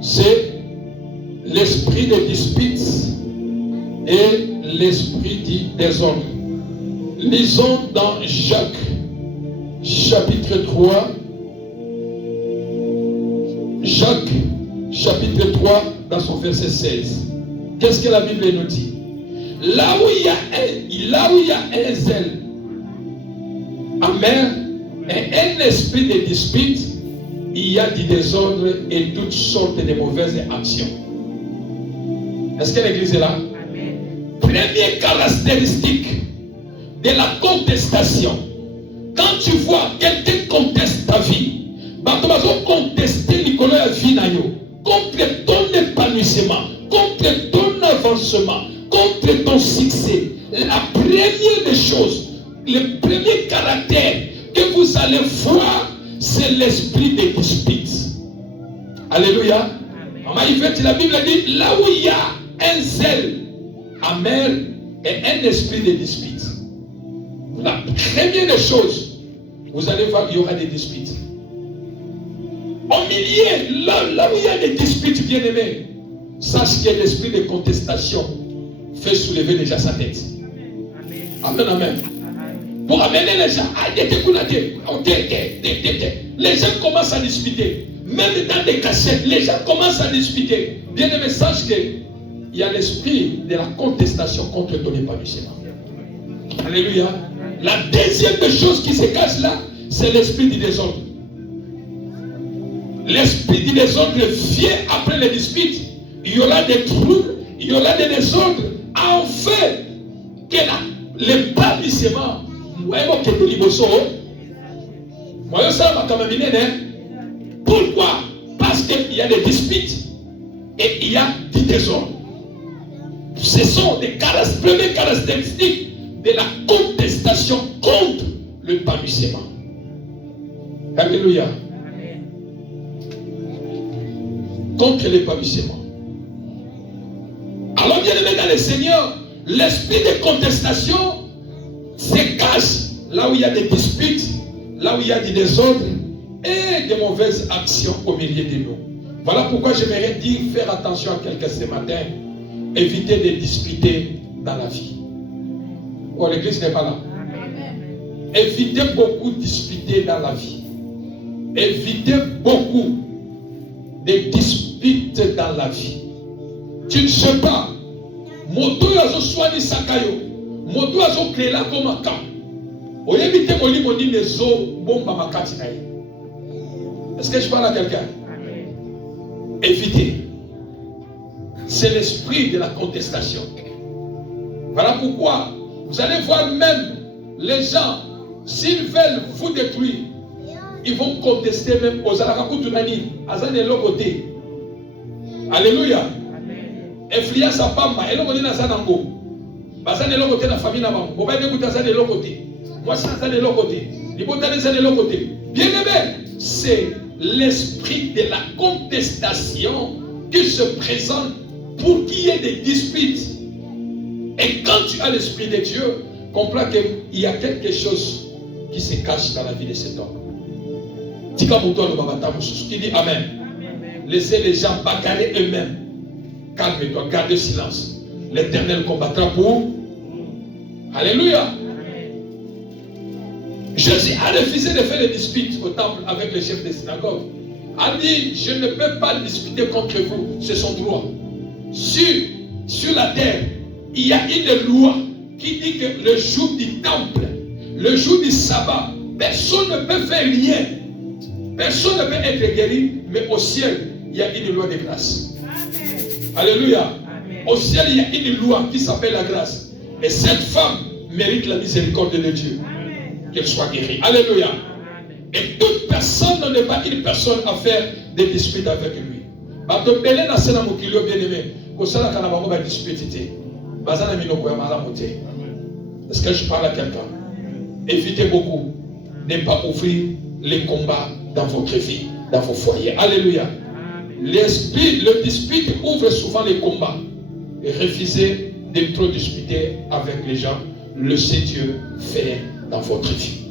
c'est l'esprit de dispute et l'esprit du désordre. Lisons dans Jacques, chapitre 3. Jacques, chapitre 3, dans son verset 16. Qu'est-ce que la Bible nous dit? Là où il y a un zèle amer et un esprit de dispute, il y a du désordre et toutes sortes de mauvaises actions. Est-ce que l'église est là? Amen. Première caractéristique de la contestation. Quand tu vois quelqu'un conteste ta vie, tu vas contester Nicolas la vie contre ton épanouissement, contre ton avancement, contre ton succès. La première des choses, le premier caractère que vous allez voir, c'est l'esprit de dispute. Alléluia. La Bible dit, là où il y a un zèle amer et un esprit de dispute. La première des choses, vous allez voir qu'il y aura des disputes. Au milieu, là où il y a des disputes, bien aimés, sache que l'esprit de contestation fait soulever déjà sa tête. Amen, amen. Pour amener les gens à les gens commencent à disputer. Même dans des cachettes, les gens commencent à disputer. Bien aimé, sache qu'il y a l'esprit de la contestation contre ton épanouissement. Alléluia. La deuxième chose qui se cache là, c'est l'esprit du désordre. L'esprit du désordre vient après les disputes. Il y aura des troubles, il y aura des désordres. Enfin, que l'épanouissement, pourquoi? Parce qu'il y a des disputes et il y a du désordre. Ce sont des premières caractéristiques de la contestation contre l'épanouissement. Alléluia. Contre l'épanouissement. Alors, bien aimé dans le Seigneur, l'esprit de contestation se cache là où il y a des disputes, là où il y a du désordre et des mauvaises actions au milieu de nous. Voilà pourquoi j'aimerais dire, faire attention à quelqu'un ce matin, éviter de disputer dans la vie. Oh, l'église n'est pas là. Évitez beaucoup de disputer dans la vie. Évitez beaucoup de disputes dans la vie. Tu ne sais pas. Moto yazo swani sakayo. moto azo créer là comme un camp. Oyebite molimo ni nezo bomba makati na ye. Est-ce que je parle à quelqu'un? Évitez. C'est l'esprit de la contestation. Voilà pourquoi vous allez voir même les gens, s'ils veulent vous détruire, ils vont contester même aux Alakakutunani, Azan et Lokoté. Alléluia. Influence à Pamba, et l'on est dans Zanango. Bazan et Lokoté dans la famille d'avant. Vous pouvez écouter Azan et Lokoté. Moi, c'est Azan et Lokoté. Les botanés Azan et Lokoté. Bien aimé, c'est l'esprit de la contestation qui se présente pour qu'il y ait des disputes. Et quand tu as l'esprit de Dieu, comprends qu'il y a quelque chose qui se cache dans la vie de cet homme. Qui dit Amen. Laissez les gens bagarrer eux-mêmes. Calme-toi, garde le silence. L'Éternel combattra pour. Alléluia. Jésus a refusé de faire des disputes au temple avec les chefs des synagogues. A dit, je ne peux pas discuter contre vous, c'est son droit. Sur la terre, il y a une loi qui dit que le jour du temple, le jour du sabbat, personne ne peut faire rien. Personne ne peut être guéri, mais au ciel, il y a une loi de grâce. Amen. Alléluia. Amen. Au ciel, il y a une loi qui s'appelle la grâce. Et cette femme mérite la miséricorde de Dieu. Qu'elle soit guérie. Alléluia. Amen. Et toute personne n'est pas une personne à faire des disputes avec lui. Est-ce que je parle à quelqu'un? Évitez beaucoup de ne pas ouvrir les combats dans votre vie, dans vos foyers. Alléluia. L'esprit, le dispute ouvre souvent les combats. Et refusez de trop discuter avec les gens. Laissez Dieu faire dans votre vie.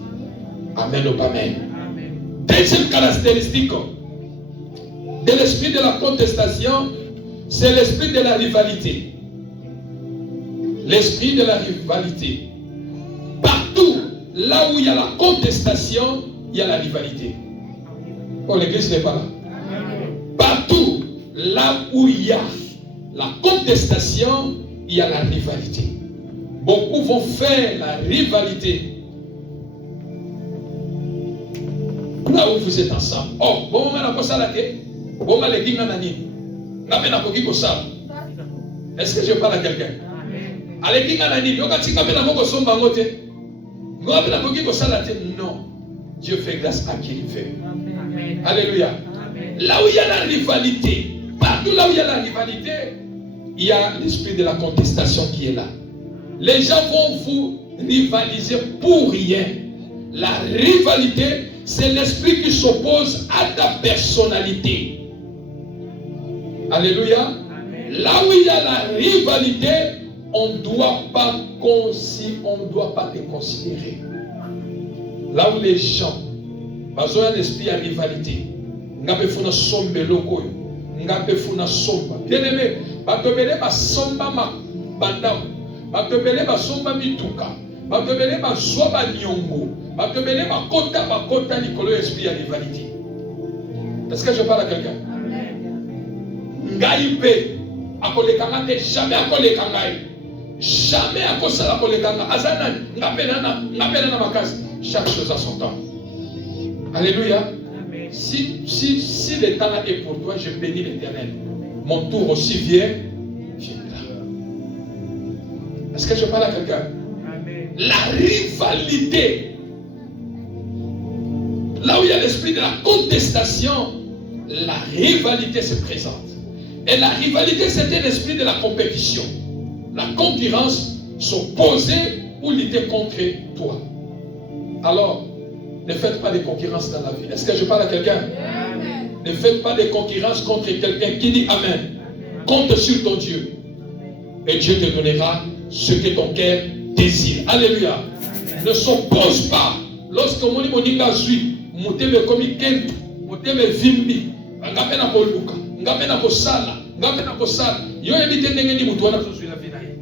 Amen ou pas amen. Deuxième caractéristique de l'esprit de la contestation, c'est l'esprit de la rivalité. L'esprit de la rivalité. Partout là où il y a la contestation, il y a la rivalité. Oh, l'église n'est pas là. Partout là où il y a la contestation, il y a la rivalité. Beaucoup vont faire la rivalité là où vous êtes ensemble. Oh, bon, on a ça là. Bon, on a les guignanani. Est-ce que je parle à quelqu'un? Allez, guignanani. Non. Dieu fait grâce à qui il veut. Alléluia. Là où il y a la rivalité, partout là où il y a la rivalité, il y a l'esprit de la contestation qui est là. Les gens vont vous rivaliser pour rien. La rivalité, c'est l'esprit qui s'oppose à ta personnalité. Alléluia. Amen. Là où il y a la rivalité, on ne doit pas te considérer. Là où les gens, ils ont un esprit à rivalité. Bien aimé, batobele basomba bandam, batobele basomba mituka, batobele basoba nyongo, batobele bakota likolo esprit à rivalité. Est-ce que je parle à quelqu'un? Ngaïpe, akolekanga te, jamais akolekangai, jamais akosala kolekanga, azana ngapena makasi, chaque chose à son temps. Alléluia. Si le temps là est pour toi, je bénis l'Éternel. Mon tour aussi viendra. Est-ce que je parle à quelqu'un? La rivalité. Là où il y a l'esprit de la contestation, la rivalité se présente. Et la rivalité, c'est un esprit de la compétition. La concurrence s'opposer ou lutter contre toi. Alors, ne faites pas de concurrence dans la vie. Est-ce que je parle à quelqu'un? Amen. Ne faites pas de concurrence contre quelqu'un qui dit Amen. Amen. Compte sur ton Dieu. Et Dieu te donnera ce que ton cœur désire. Alléluia. Amen. Ne s'oppose pas. Lorsque mon moninga zui, moteme komi kent, moteme vimbi, ngapena ko luka, ngapena ko sala, ngapena ko sala. Yo ebite ndenge ni mutu wana zui la vie na ye.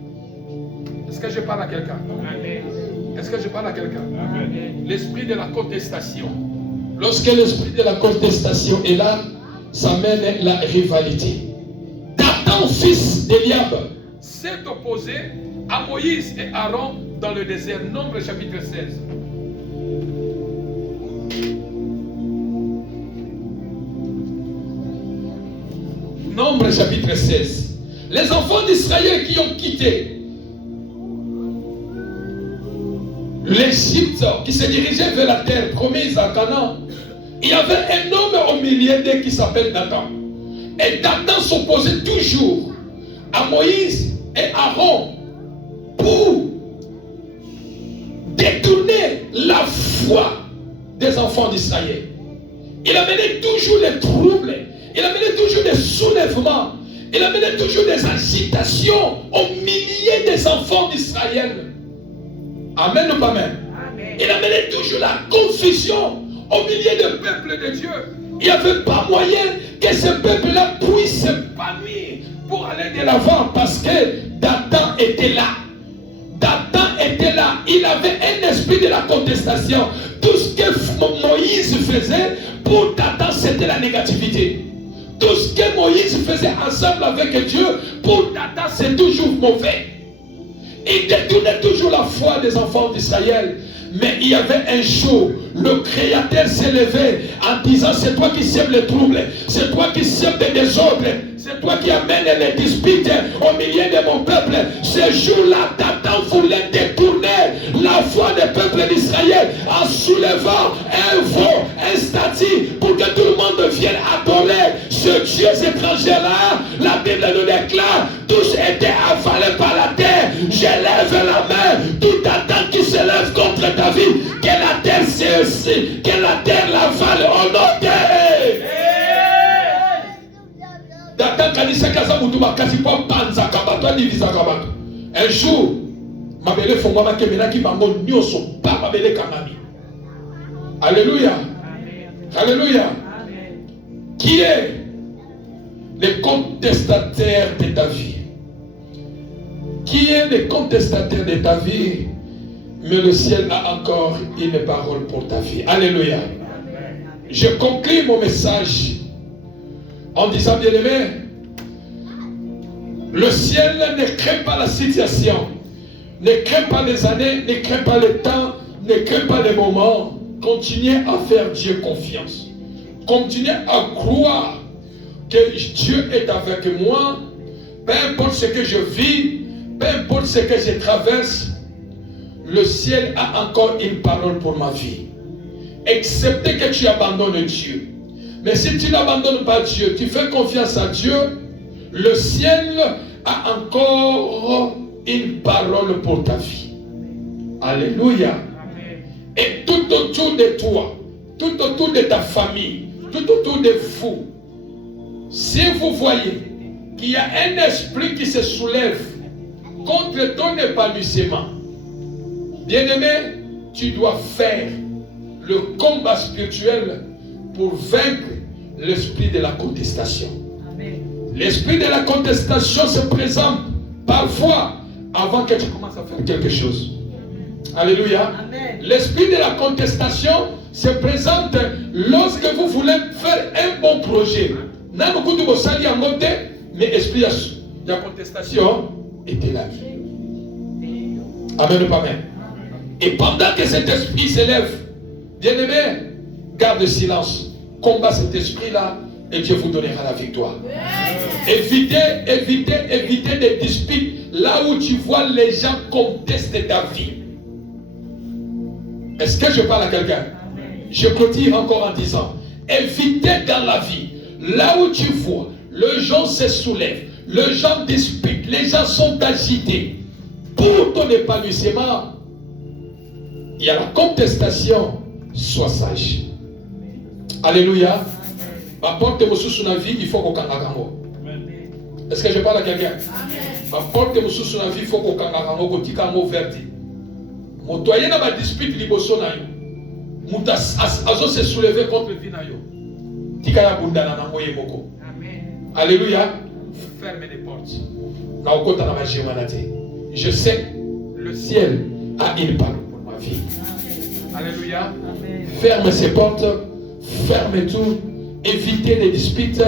Est-ce que je parle à quelqu'un? Amen. Est-ce que je parle à quelqu'un? L'esprit de la contestation. Lorsque l'esprit de la contestation est là, ça mène la rivalité. Dathan, fils d'Eliab, s'est opposé à Moïse et Aaron dans le désert. Nombre chapitre 16. Nombre chapitre 16. Les enfants d'Israël qui ont quitté l'Égypte, qui se dirigeaient vers la terre promise à Canaan, il y avait un homme au milieu d'eux qui s'appelle Dathan. Et Dathan s'opposait toujours à Moïse et Aaron pour détourner la foi des enfants d'Israël. Il amenait toujours les troubles, il amenait toujours des soulèvements, il amenait toujours des agitations au milieu des enfants d'Israël. Amen ou pas amen? Amen. Il amenait toujours la confusion au milieu du peuple de Dieu. Il n'y avait pas moyen que ce peuple-là puisse s'épanouir pour aller de l'avant parce que Dathan était là. Dathan était là. Il avait un esprit de la contestation. Tout ce que Moïse faisait pour Dathan, c'était la négativité. Tout ce que Moïse faisait ensemble avec Dieu, pour Dathan, c'est toujours mauvais. Il détournait toujours la foi des enfants d'Israël. Mais il y avait un jour, le Créateur s'est levé en disant: c'est toi qui sèmes les troubles, c'est toi qui sèmes des désordres, c'est toi qui amènes les disputes au milieu de mon peuple. Ce jour-là, Dathan voulait détourner la foi des peuples d'Israël en soulevant un veau, un statue, pour que tout le monde vienne adorer ce Dieu étranger-là. La Bible nous déclare: tous étaient avalés par la terre. Je lève la main, tout Dathan qui se lève contre ta vie, que la terre cesse, que la terre l'avale au nom de Dathan kanisa kaza mutu makasi po panza kabato adivisa kabato. Un jour, mabele fongwa kemenaki bango nyoso pa mabele kanami. Alléluia. Alléluia. Qui est le contestataire de ta vie? Qui est le contestataire de ta vie? Mais le ciel a encore une parole pour ta vie. Alléluia. Je conclue mon message en disant, bien-aimé, le ciel ne craint pas la situation, ne craint pas les années, ne craint pas le temps, ne craint pas les moments. Continuez à faire Dieu confiance. Continuez à croire que Dieu est avec moi. Peu importe ce que je vis, peu importe ce que je traverse, le ciel a encore une parole pour ma vie. Excepté que tu abandonnes Dieu. Mais si tu n'abandonnes pas Dieu, tu fais confiance à Dieu, le ciel a encore une parole pour ta vie. Alléluia. Et tout autour de toi, tout autour de ta famille, tout autour de vous, si vous voyez qu'il y a un esprit qui se soulève contre ton épanouissement, bien-aimé, tu dois faire le combat spirituel pour vaincre l'esprit de la contestation. L'esprit de la contestation se présente parfois avant que tu commences à faire quelque chose. Alléluia. L'esprit de la contestation se présente lorsque vous voulez faire un bon projet. Mais l'esprit de la contestation était là. Amen ou pas amen? Et pendant que cet esprit s'élève, bien-aimé, garde silence. Combat cet esprit-là et Dieu vous donnera la victoire. Évitez des disputes là où tu vois les gens contester ta vie. Est-ce que je parle à quelqu'un? Je clôture encore en disant, évitez dans la vie là où tu vois les gens se soulèvent, les gens disputent, les gens sont agités. Pour ton épanouissement, il y a la contestation. Sois sage. Alléluia. Ma porte de sous la vie, il faut qu'on kangarango. Est-ce que je parle à quelqu'un? Ma porte de sous la vie, il faut qu'on kangarango, qu'on tikango verti. Motoyen n'a pas dispute liboso na yo. Mutas azo se soulever contre vie na yo. Tikaya bundana na moye moko. Alléluia. Fermez les portes. Na okota na magie manate. Je sais, le ciel a une parole pour ma vie. Alléluia. Ferme ces portes, ferme tout, évitez les disputes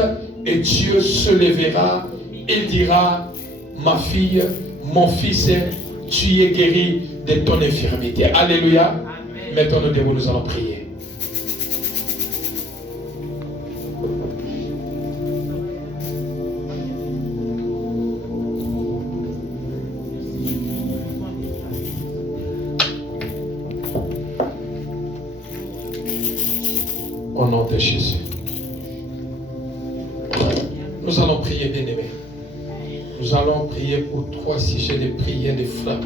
et Dieu se lèvera et dira: ma fille, mon fils, tu es guéri de ton infirmité. Alléluia. Mettons-nous debout, nous allons prier. Au nom de Jésus. Nous allons prier, bien-aimés. Nous allons prier pour 3 sujets de prière de frappe.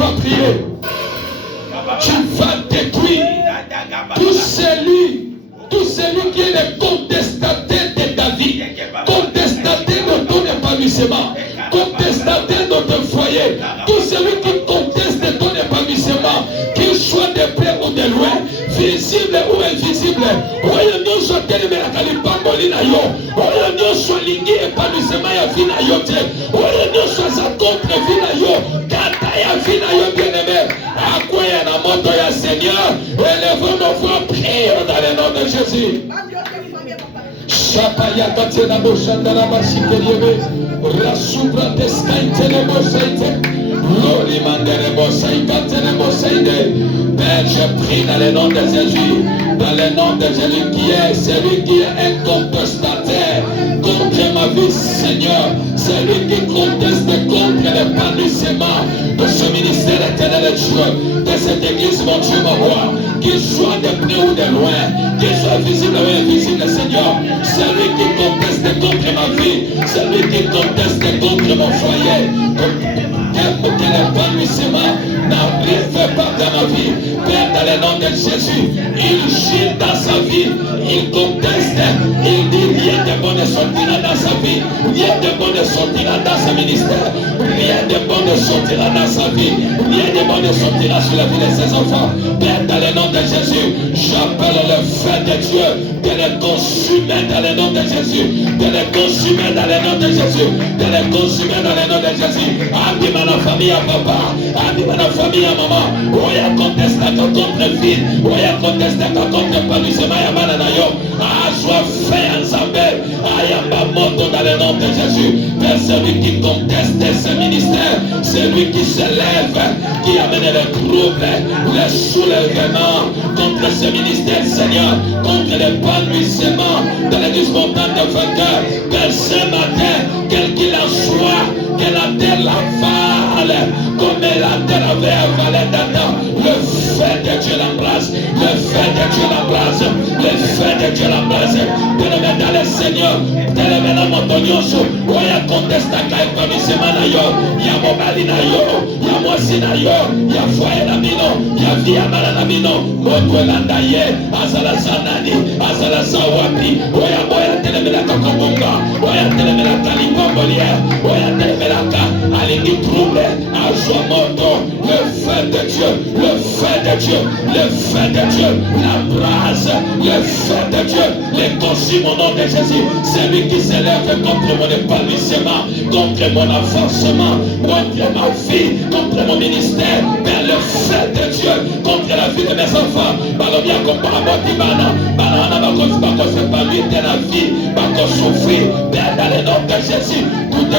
vas prier. Tu vas détruire tout celui qui est le contestataire de ta vie, contestataire de ton épanouissement, contestataire de ton foyer, tout celui qui conteste ton épanouissement, qu'il soit de près ou de loin, visible ou invisible. Oyo nyonso atelemela kalipamboli na yo, oyo nyonso alingi épanouissement ya vie na yo te, oyo nyonso aza contre vie na yo, kata ya vie na yo bien-aimé, akwea na moto ya Seigneur, élève nos voix, prions dans le nom de Jésus. Shapaya katena boshandala basikeliebe, rasubra teskaitele bosaite, lori mandere bosaikatele bosaide. Père, je prie dans le nom de Jésus, dans le nom de Jésus qui est celui qui est un contestataire contre ma vie, Seigneur, celui qui conteste contre l'épanouissement de ce ministère éternel de Dieu, de cette église, mon Dieu, mon roi, qu'il soit de près ou de loin, qu'il soit visible ou invisible, Seigneur, celui qui conteste contre ma vie, celui qui conteste contre mon foyer, que l'épanouissement n'arrive pas dans ma vie. Père, dans le nom de Jésus, il gît dans sa vie, il conteste, il dit rien de bon ne sortira dans sa vie, rien de bon ne sortira dans ce ministère, rien de bon ne sortira dans sa vie, rien de bon ne sortira sur la vie de ses enfants. Père, dans le nom de Jésus, j'appelle le feu de Dieu de les consumer dans le nom de Jésus, de les consumer dans le nom de Jésus, de les consumer dans le nom de Jésus. Abîme la famille à papa, abîme la famille à maman, oya conteste contre vie, oya conteste contre épanouissement ya bana na yo, soit fait ensemble, ayamba moto dans le nom de Jésus. Père, celui qui conteste ce ministère, celui qui se lève, qui amène le trouble, le soulèvement contre ce ministère, Seigneur, contre l'épanouissement de l'église montante de vainqueur. Père, ce matin, quel qu'il en soit, que la terre l'avale, comme la terre avait avalé d'Adam, le feu de Dieu l'embrasse, le feu de Dieu l'embrasse, le feu de Dieu l'embrasse. Bien-aimé dans le Seigneur, bien-aimé dans mon tonioso, oya contesta ka épanouissement na yo, ya mobali na yo, ya mwasi na yo, ya foyer na bino, ya vie ya bana na bino, moto elanda ye, azala sa nani, azala sa wapi, oya boya telemelaka kobonga, oya telemelaka likombolia, oya telemelaka alingi trouble, azwa moto, le feu de Dieu, le feu de Dieu, le feu de Dieu, l'embrase, le feu de Dieu, les consume au nom de Jésus. Celui qui s'élève contre mon épanouissement, contre mon avancement, contre ma vie, contre mon ministère, vers le feu de Dieu, contre la vie de mes enfants. Balobia compara botibana, banana bako s'épanouir de la vie, bako souffrir, dans le nom de Jésus. Toute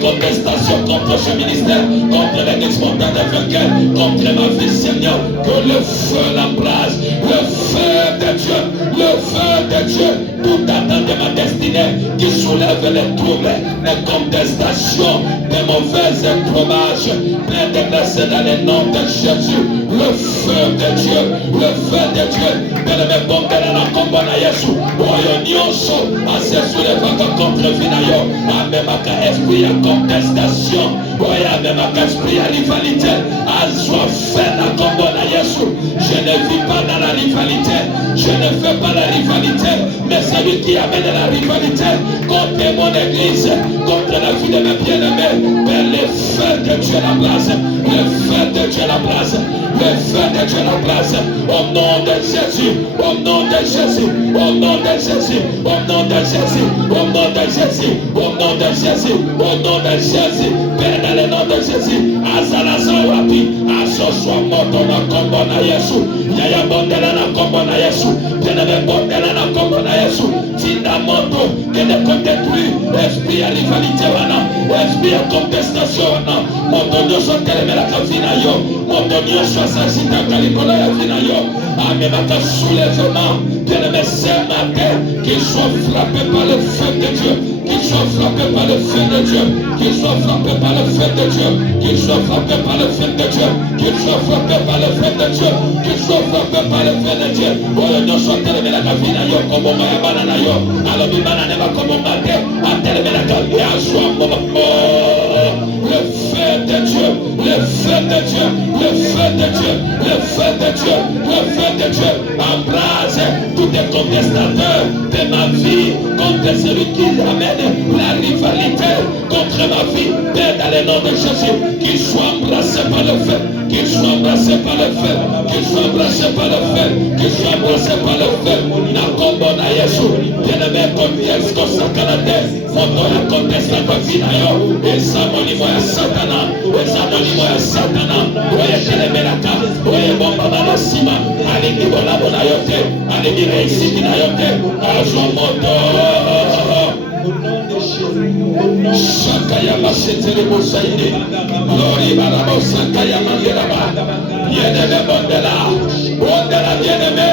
contestation contre ce ministère, contre l'église montante de vainqueur, contre ma vie, Seigneur, que le feu l'embrase, le feu de Dieu, le feu de Dieu, tout attente de ma destinée qui soulève les troubles, les contestations, les mauvaises probages, plein de blessés dans le nom de Jésus, le feu de Dieu, le feu de Dieu, bien me bomber dans la combat na Yesu, oyo nyonso, assez soulève contre vie na yo, même à esprit à contestation, oya même à esprit à rivalité, à soit fait la combat na Yesu, je ne vis pas dans la rivalité, je ne fais pas la rivalité, mais celui qui amène la rivalité contre mon église, contre la vie de mes bien-aimés, mais le feu de Dieu la place, le feu de Dieu la place, le feu de Dieu la place, au nom de Jésus, au nom de Jésus, au nom de Jésus, au nom de Jésus, au nom de Jésus, au nom de Jésus, au nom de Jésus, Père dans le nom de Jésus, Azala Sawapi, Asoswa Moto na kombo na Yesu, Yaya Bondela na kombo na Yesu, Tenebe Bondela na kombo na Yesu, Tinda Moto, Kene Kotetui, esprit à rivalité wana, esprit à contestation wana, Moto Nyoso Telemela Kavina yo, Moto Nyoso Asasita Kalikola ya Vina yo, Amemaka soulèvement, Tenebe ce matin, qu'il soit frappé par le feu de Dieu, qu'il soit frappé par le feu de Dieu, qu'il soit frappé par le feu de Dieu, qu'il soit frappé par le feu de Dieu, qu'il soit frappé par le feu de Dieu, qu'il soit frappé par le feu de Dieu. Oyo nyonso atelemela kavina yo kobonga ya bana na yo, alobi bana ne bakobonga te, atelemela kavina yo. Le feu de Dieu, Dieu, le feu de Dieu, le feu de Dieu, le feu de Dieu, le feu de Dieu embrase tous les contestateurs de ma vie contre celui qui amène la rivalité contre ma vie. Père, dans le nom de Jésus, qu'il soit embrassé par le feu, qu'il soit embrassé par le feu, qu'il soit embrassé par le feu, qu'il soit embrassé par le feu. Na combo na Yesu, bien-aimé, conteste comme ça canadien, moto ya conteste kwa vie na yo, eza molimo ya Satana, eza molimo ya Satana, oye telemelaka, oye bomba na sima, alingi bolabo na yo te, alingi reisiki na yo te, azwa moto. Shakaya Masetere Mosaide, Lori Barabo Sakaya Mandelaba, Yedele Bondela, Bondela Yedeme,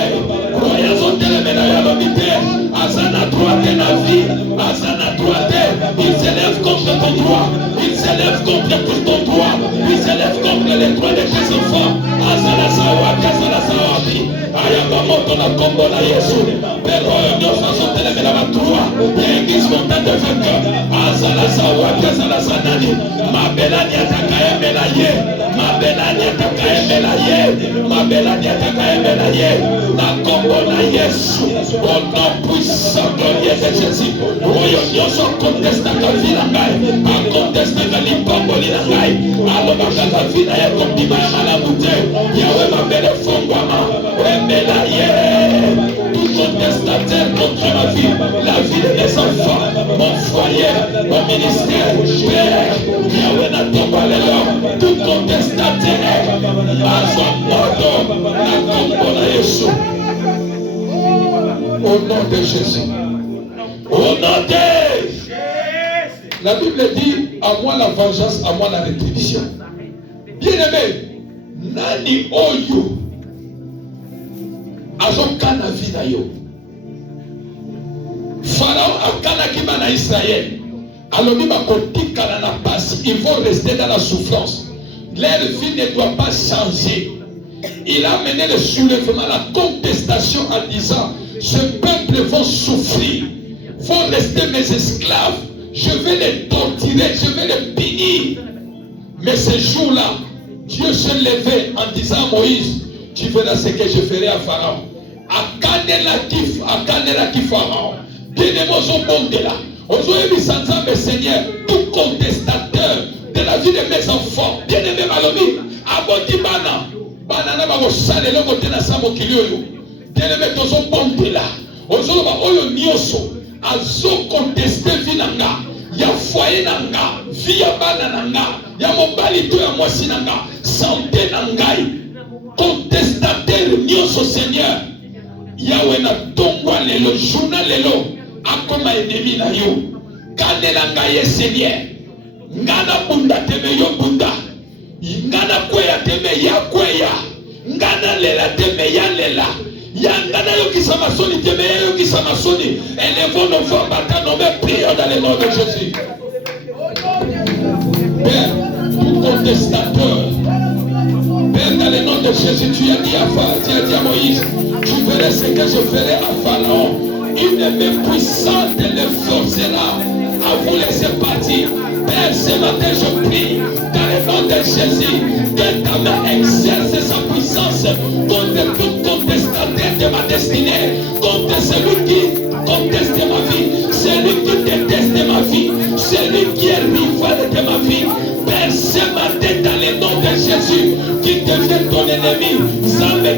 Royazon Telemena Yalomite, Azana droite na vie, Azana droite, il s'élève contre ton droit, il s'élève contre tout ton droit, il s'élève contre les droits de tes enfants, Azana Sawa, Kazana Sawabi, Ayabamoto na Kombo na Yesu, Pero Yofason Telemena Matua, Yegis Monta de Vainqueur, Azala Sawa, Kazala Sanani, Mabelani Atakaye Melaye, Mabelani Atakaye Melaye, Mabelani Atakaye Melaye, na Kombo na Yesu, au nom puissant de Jésus, Oyo Nyoso conteste la vie na ngai, a conteste la limbamboli na ngai, alobaka la vie na ye kondima ya malabute, Yahweh mabele fongwama, Melaye, tout contestataire contre ma vie, la vie de mes enfants, mon foyer, mon ministère, Père, Yahweh na tomba lelo, tout contestataire, azwa moto, na kombo na Yesu. Au nom de Jésus. Au nom de Jésus. La Bible dit, à moi la vengeance, à moi la rétribution. Bien-aimé, nani oyo azokana vie na yo. Pharaon akanaki bana Israël. Alobi bakotikana na pasi, ils vont rester dans la souffrance. Leur vie ne doit pas changer. Il a mené le soulèvement, la contestation en disant, ce peuple va souffrir, vont rester mes esclaves, je vais les torturer, je vais les punir. Mais ce jour-là, Dieu se levait en disant à Moïse, tu verras ce que je ferai à Pharaon. Akanela ki Pharaon. Bien-aimé, mes Seigneur, tout contestateur de la vie de mes enfants, bien-aimé Malobi, aboti bana, banana bako sale longo tena samo kilioyo. Bien-aimé, tozo bondela, ozo ba oyo nyoso, azo conteste vie nanga, ya foyer nanga, vie ya bana nanga, ya mobali to ya mwasi nanga, santé nangai, contestataire nyoso Seigneur, Yahweh na tongwa lelo, journal lelo, akoma ennemi na yo, kanela ngai Seigneur, ngana bunda teme yo bunda, ngana kweya teme ya kweya, ngana lela teme ya lela, yangana yo kisamasoni teme ya yo kisamasoni, élevons nos voix maintenant, mais prions dans le nom de Jésus. Père, tout contestateur, Père, dans le nom de Jésus, tu as dit à Moïse, tu verrais ce que je ferai à Pharaon. Une main puissante le forcera à vous laisser partir. Père, ce matin je prie dans le nom de Jésus que ta main exerce sa puissance contre tout contestataire de ma destinée, contre celui qui conteste ma vie, celui qui déteste ma vie, celui qui est rival de ma vie. Père, ce matin dans le nom de Jésus qui devient ton ennemi, ça me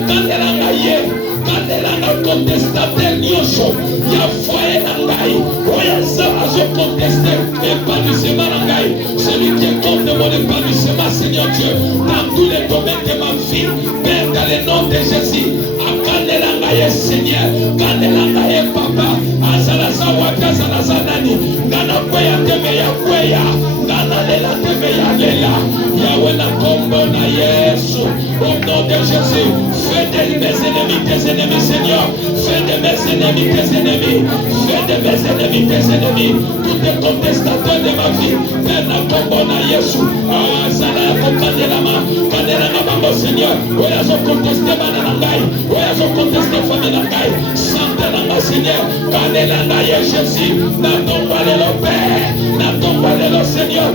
Kandelanga contestataire nyosho ya foyer nangai oya zama zo contester épanouissement nangai, celui qui est contre mon épanouissement, Seigneur Dieu, dans tous les domaines de ma vie, Père, dans le nom de Jésus, akandelanga ye Seigneur, kandelanga ye Papa, azala zawaka azala zanani, ngana kweya teme ya kweya, ngana lela teme ya lela, Yahweh na kombo na Yesu, au nom de Jésus, fais de mes ennemis tes ennemis, Seigneur, fais de mes ennemis tes ennemis, fais de mes ennemis tes ennemis, tous les contestateurs de ma vie, Père na kombo na Yesu, azala kokana Candelama, Candelama, Bango Seigneur, oui, ils ont contesté Bananangai, oui, ils ont contesté Faminangai, Santelanga Seigneur, Candelangai Jésus, Natombalelo Père, Natombalelo Seigneur,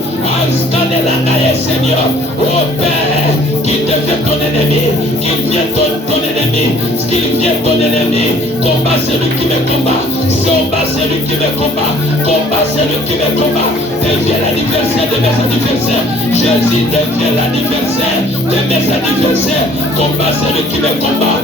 Candelangai Seigneur, oh Père, qu'il devient ton ennemi, qu'il vienne ton ennemi, qu'il vienne ton ennemi, combat celui qui me combat, combat celui qui me combat, combat celui qui me combat, devient l'adversaire de mes adversaires, Jésus devient l'adversaire de mes adversaires, combat celui qui me combat,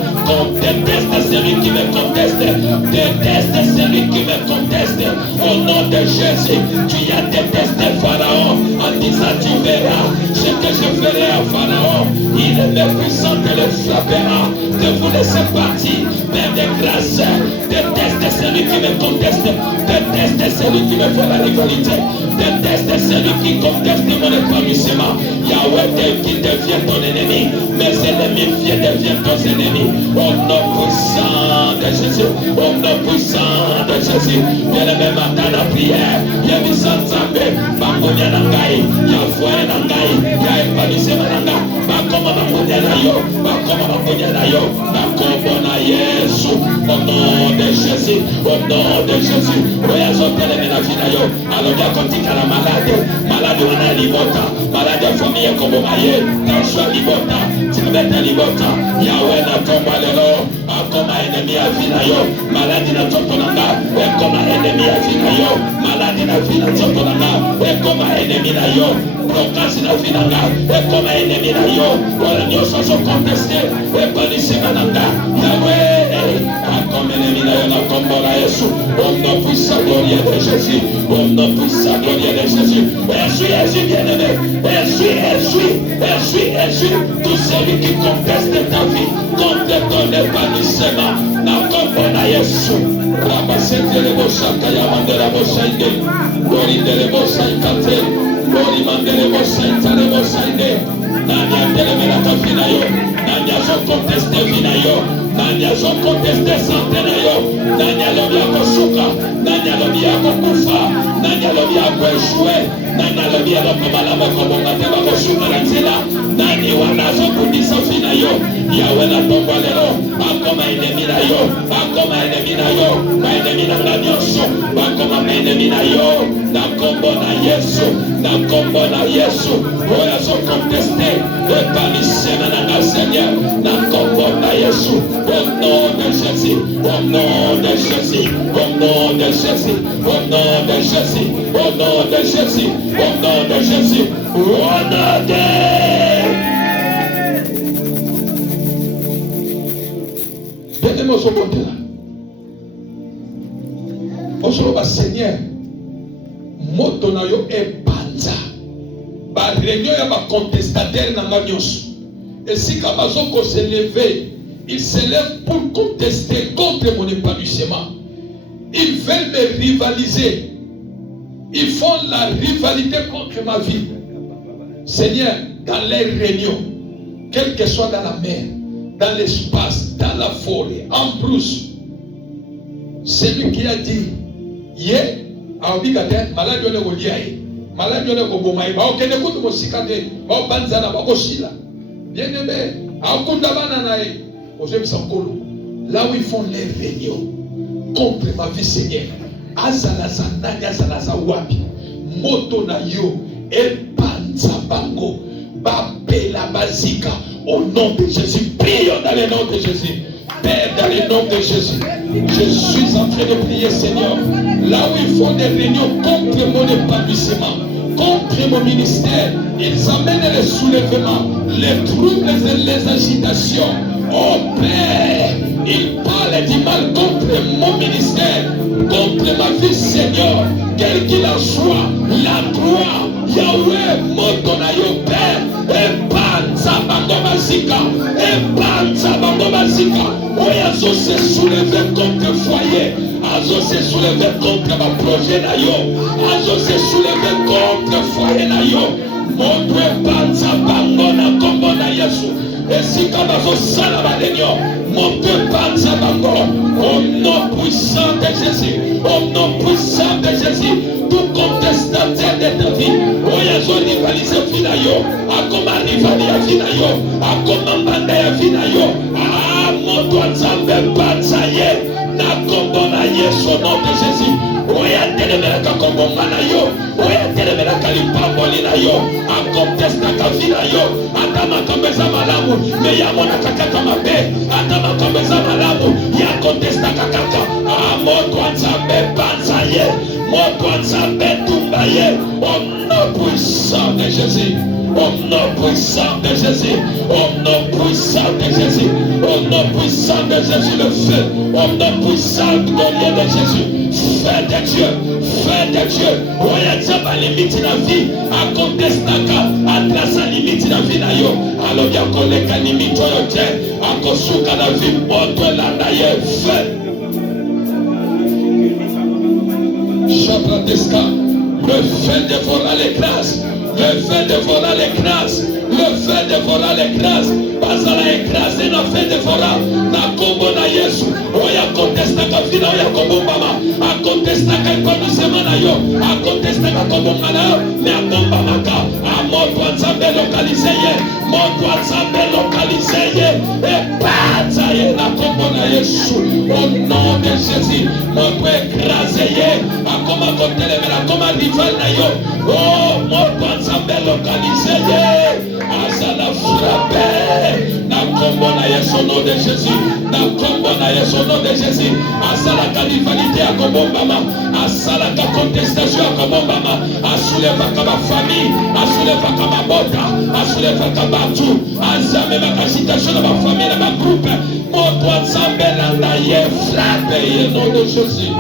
déteste celui qui me conteste, déteste celui qui me conteste, au nom de Jésus, tu as détesté Pharaon, en disant tu verras ce que je ferai à Pharaon, il est puissant de le frappera, de vous laisser partir, mais de grâce, déteste celui qui me conteste, déteste celui qui me fait la rivalité, déteste celui qui conteste mon épanouissement. Yahweh qui devient ton ennemi, mes ennemis deviennent ton ennemi. Au nom puissant de Jésus, au nom puissant de Jésus, bien le même matin la prière, bien mis en Zambé, Bakonia Nangai, Yahweh Nangai, Yahweh Nangai, Bakoma Bakonia Nayo, Bakoma Bakonia Nayo, Bakoma Yesu, au nom de Jésus, au nom de Jésus, Oyazote le Menafinayo, alors bien quand il y a la malade on a libota, malade de famille comme Maye, Tansoa libota, Tibeta libota, Yahweh na tomba lelo, comme ennemi à Vinayo, malade na toponanga, et comme ennemi à Vinayo, malade na Vina toponanga, et comme ennemi na yo, procasi na Vinanga, et comme ennemi na yo, voilà nous sommes contestés, et pas mananga, Yahweh, comme ennemi na yo, na tomba la Yesu, au nom puissant glorieux de Jésus, au nom puissant glorieux de Jésus, Jésus bien-aimé, suis tout celui qui conteste ta vie, contre ton épanouissement, n'a pas na Yesu, Rabasete le Boshaka, Yamandela Boshaide, Gori de le Boshaikate, Gori Mandele Boshaita le Boshaide, Nanya Telemera Kafinayo, Nanya so conteste Vinayo, Nanya so conteste Santenayo, Nanya Lobia Kosuka, Nanya Lobia Kokufa, Nanya Lobia Koeshue, Nanya Lobia Komalama Kobongateba Kosuka Lanzela, Nani Wanazo Kudisa Finayo, Yahweh la Tombalero, Akoma ennemi na yo, Akoma ennemi na yo, ma ennemi na Nyoso, Akoma ennemi na yo, na kombo na Yesu, na kombo na Yesu, Oya so contesté, épanouissement na Seigneur, na kombo na Yesu, au nom de Jésus, au nom de Jésus, au nom de Jésus, au nom de Jésus, au nom de Jésus, au nom de Jésus, au nom de bien-aimé au côté là. Au Seigneur, moto na yo epanza. Ba réunion ya ba contestataire na nganyos. Et si Kabazoko se lever, il se lève pour contester contre mon épanouissement. Ils veulent me rivaliser. Ils font la rivalité contre ma vie. Seigneur, dans les réunions, quel que soit dans la mer, dans l'espace, dans la forêt, en brousse, celui qui a dit, Yé, Aobigate, malade de Goliaï, malade de Gobomaï, aucun écoute de Mosikade, Banzana, Bakosila, bien aimé, Aokundabananaï, là où ils font les réunions contre ma vie, Seigneur, Azalazanani, Azalazawapi, Moto na yo, Epanza Bango, Babela Bazika, au nom de Jésus, prions dans le nom de Jésus. Père, dans le nom de Jésus, je suis en train de prier, Seigneur, là où ils font des réunions contre mon épanouissement, contre mon ministère, ils amènent les soulèvements, les troubles et les agitations. Oh Père, ils parlent du mal contre mon ministère, contre ma vie, Seigneur, quel qu'il en soit, la gloire, Yahweh, mon tonayo, Père, Epanza Bangomazika, Epanza Bangomazika, oui, Azo se soulever contre foyer, Azo se soulever contre ma projet nayo, Azo se soulever contre foyer nayo, mon Epanza Bangona Kombona Yesu, Et si comme à mon Dieu parle ça bango. Au nom puissant de Jésus. Au nom puissant de Jésus. Tout contestataire de ta vie. Oyazo rivaliser finayo. Akoma rivalia finayo. Akoma mbanda ya finayo. Ah, mon doigt nzambe panza ye. Na kombo na Yesu au nom de Jésus. Oya telemelaka kombo na yo. Oya telemelaka lipamboli na yo. Akontestaka vina yo. Atama kambeza malamu. Me ya mona kaka mabe. Atama kambeza malamu. Ya kontestaka kaka. Ah, moto nzambe panza ye. Moto nzambe tumba ye. Au nom puissant de Jésus. Au nom puissant de Jésus. Au nom puissant de Jésus. Au nom puissant de Jésus le feu. Au nom puissant de Jésus. Feu de Dieu. Feu de Dieu. Oya zaba limite la vie. A contestaka. A trace limite la vie na yo. Alors ya koleka limite yote. A kosuka la vie. Oto la na ye. Feu. Chapratesca. Le feu dévora les classes. Le feu dévora les classes. Le feu dévora les classes. Bazala écrasé na feu dévora. Na kombo na Yesu. Oya contestaka vina oya kombo mama. A contestaka épanouissement na yo. A contestaka kombo na yo. Mais a komba maka. A moto nzambe localisé ye. Moto nzambe localisé ye. Et pata ye na kombo na Yesu. Au nom de Jésus. Moto écrasé ye. A koma kotelemela koma rival na yo. Oh, moto nzambe localisé ye. Azala frappé. Na kombo na Yesu au nom de Jésus. Na kombo na Yesu au nom de Jésus. Azala ka rivalité à kombo mama. Azala ka contestation à kombo mama. Asouleva ka ma famille. Asouleva ka ma bota. Asouleva ka batu. Azame ma agitation na ma famille, na ma groupe. Moto nzambe na ye frappé au nom de Jésus.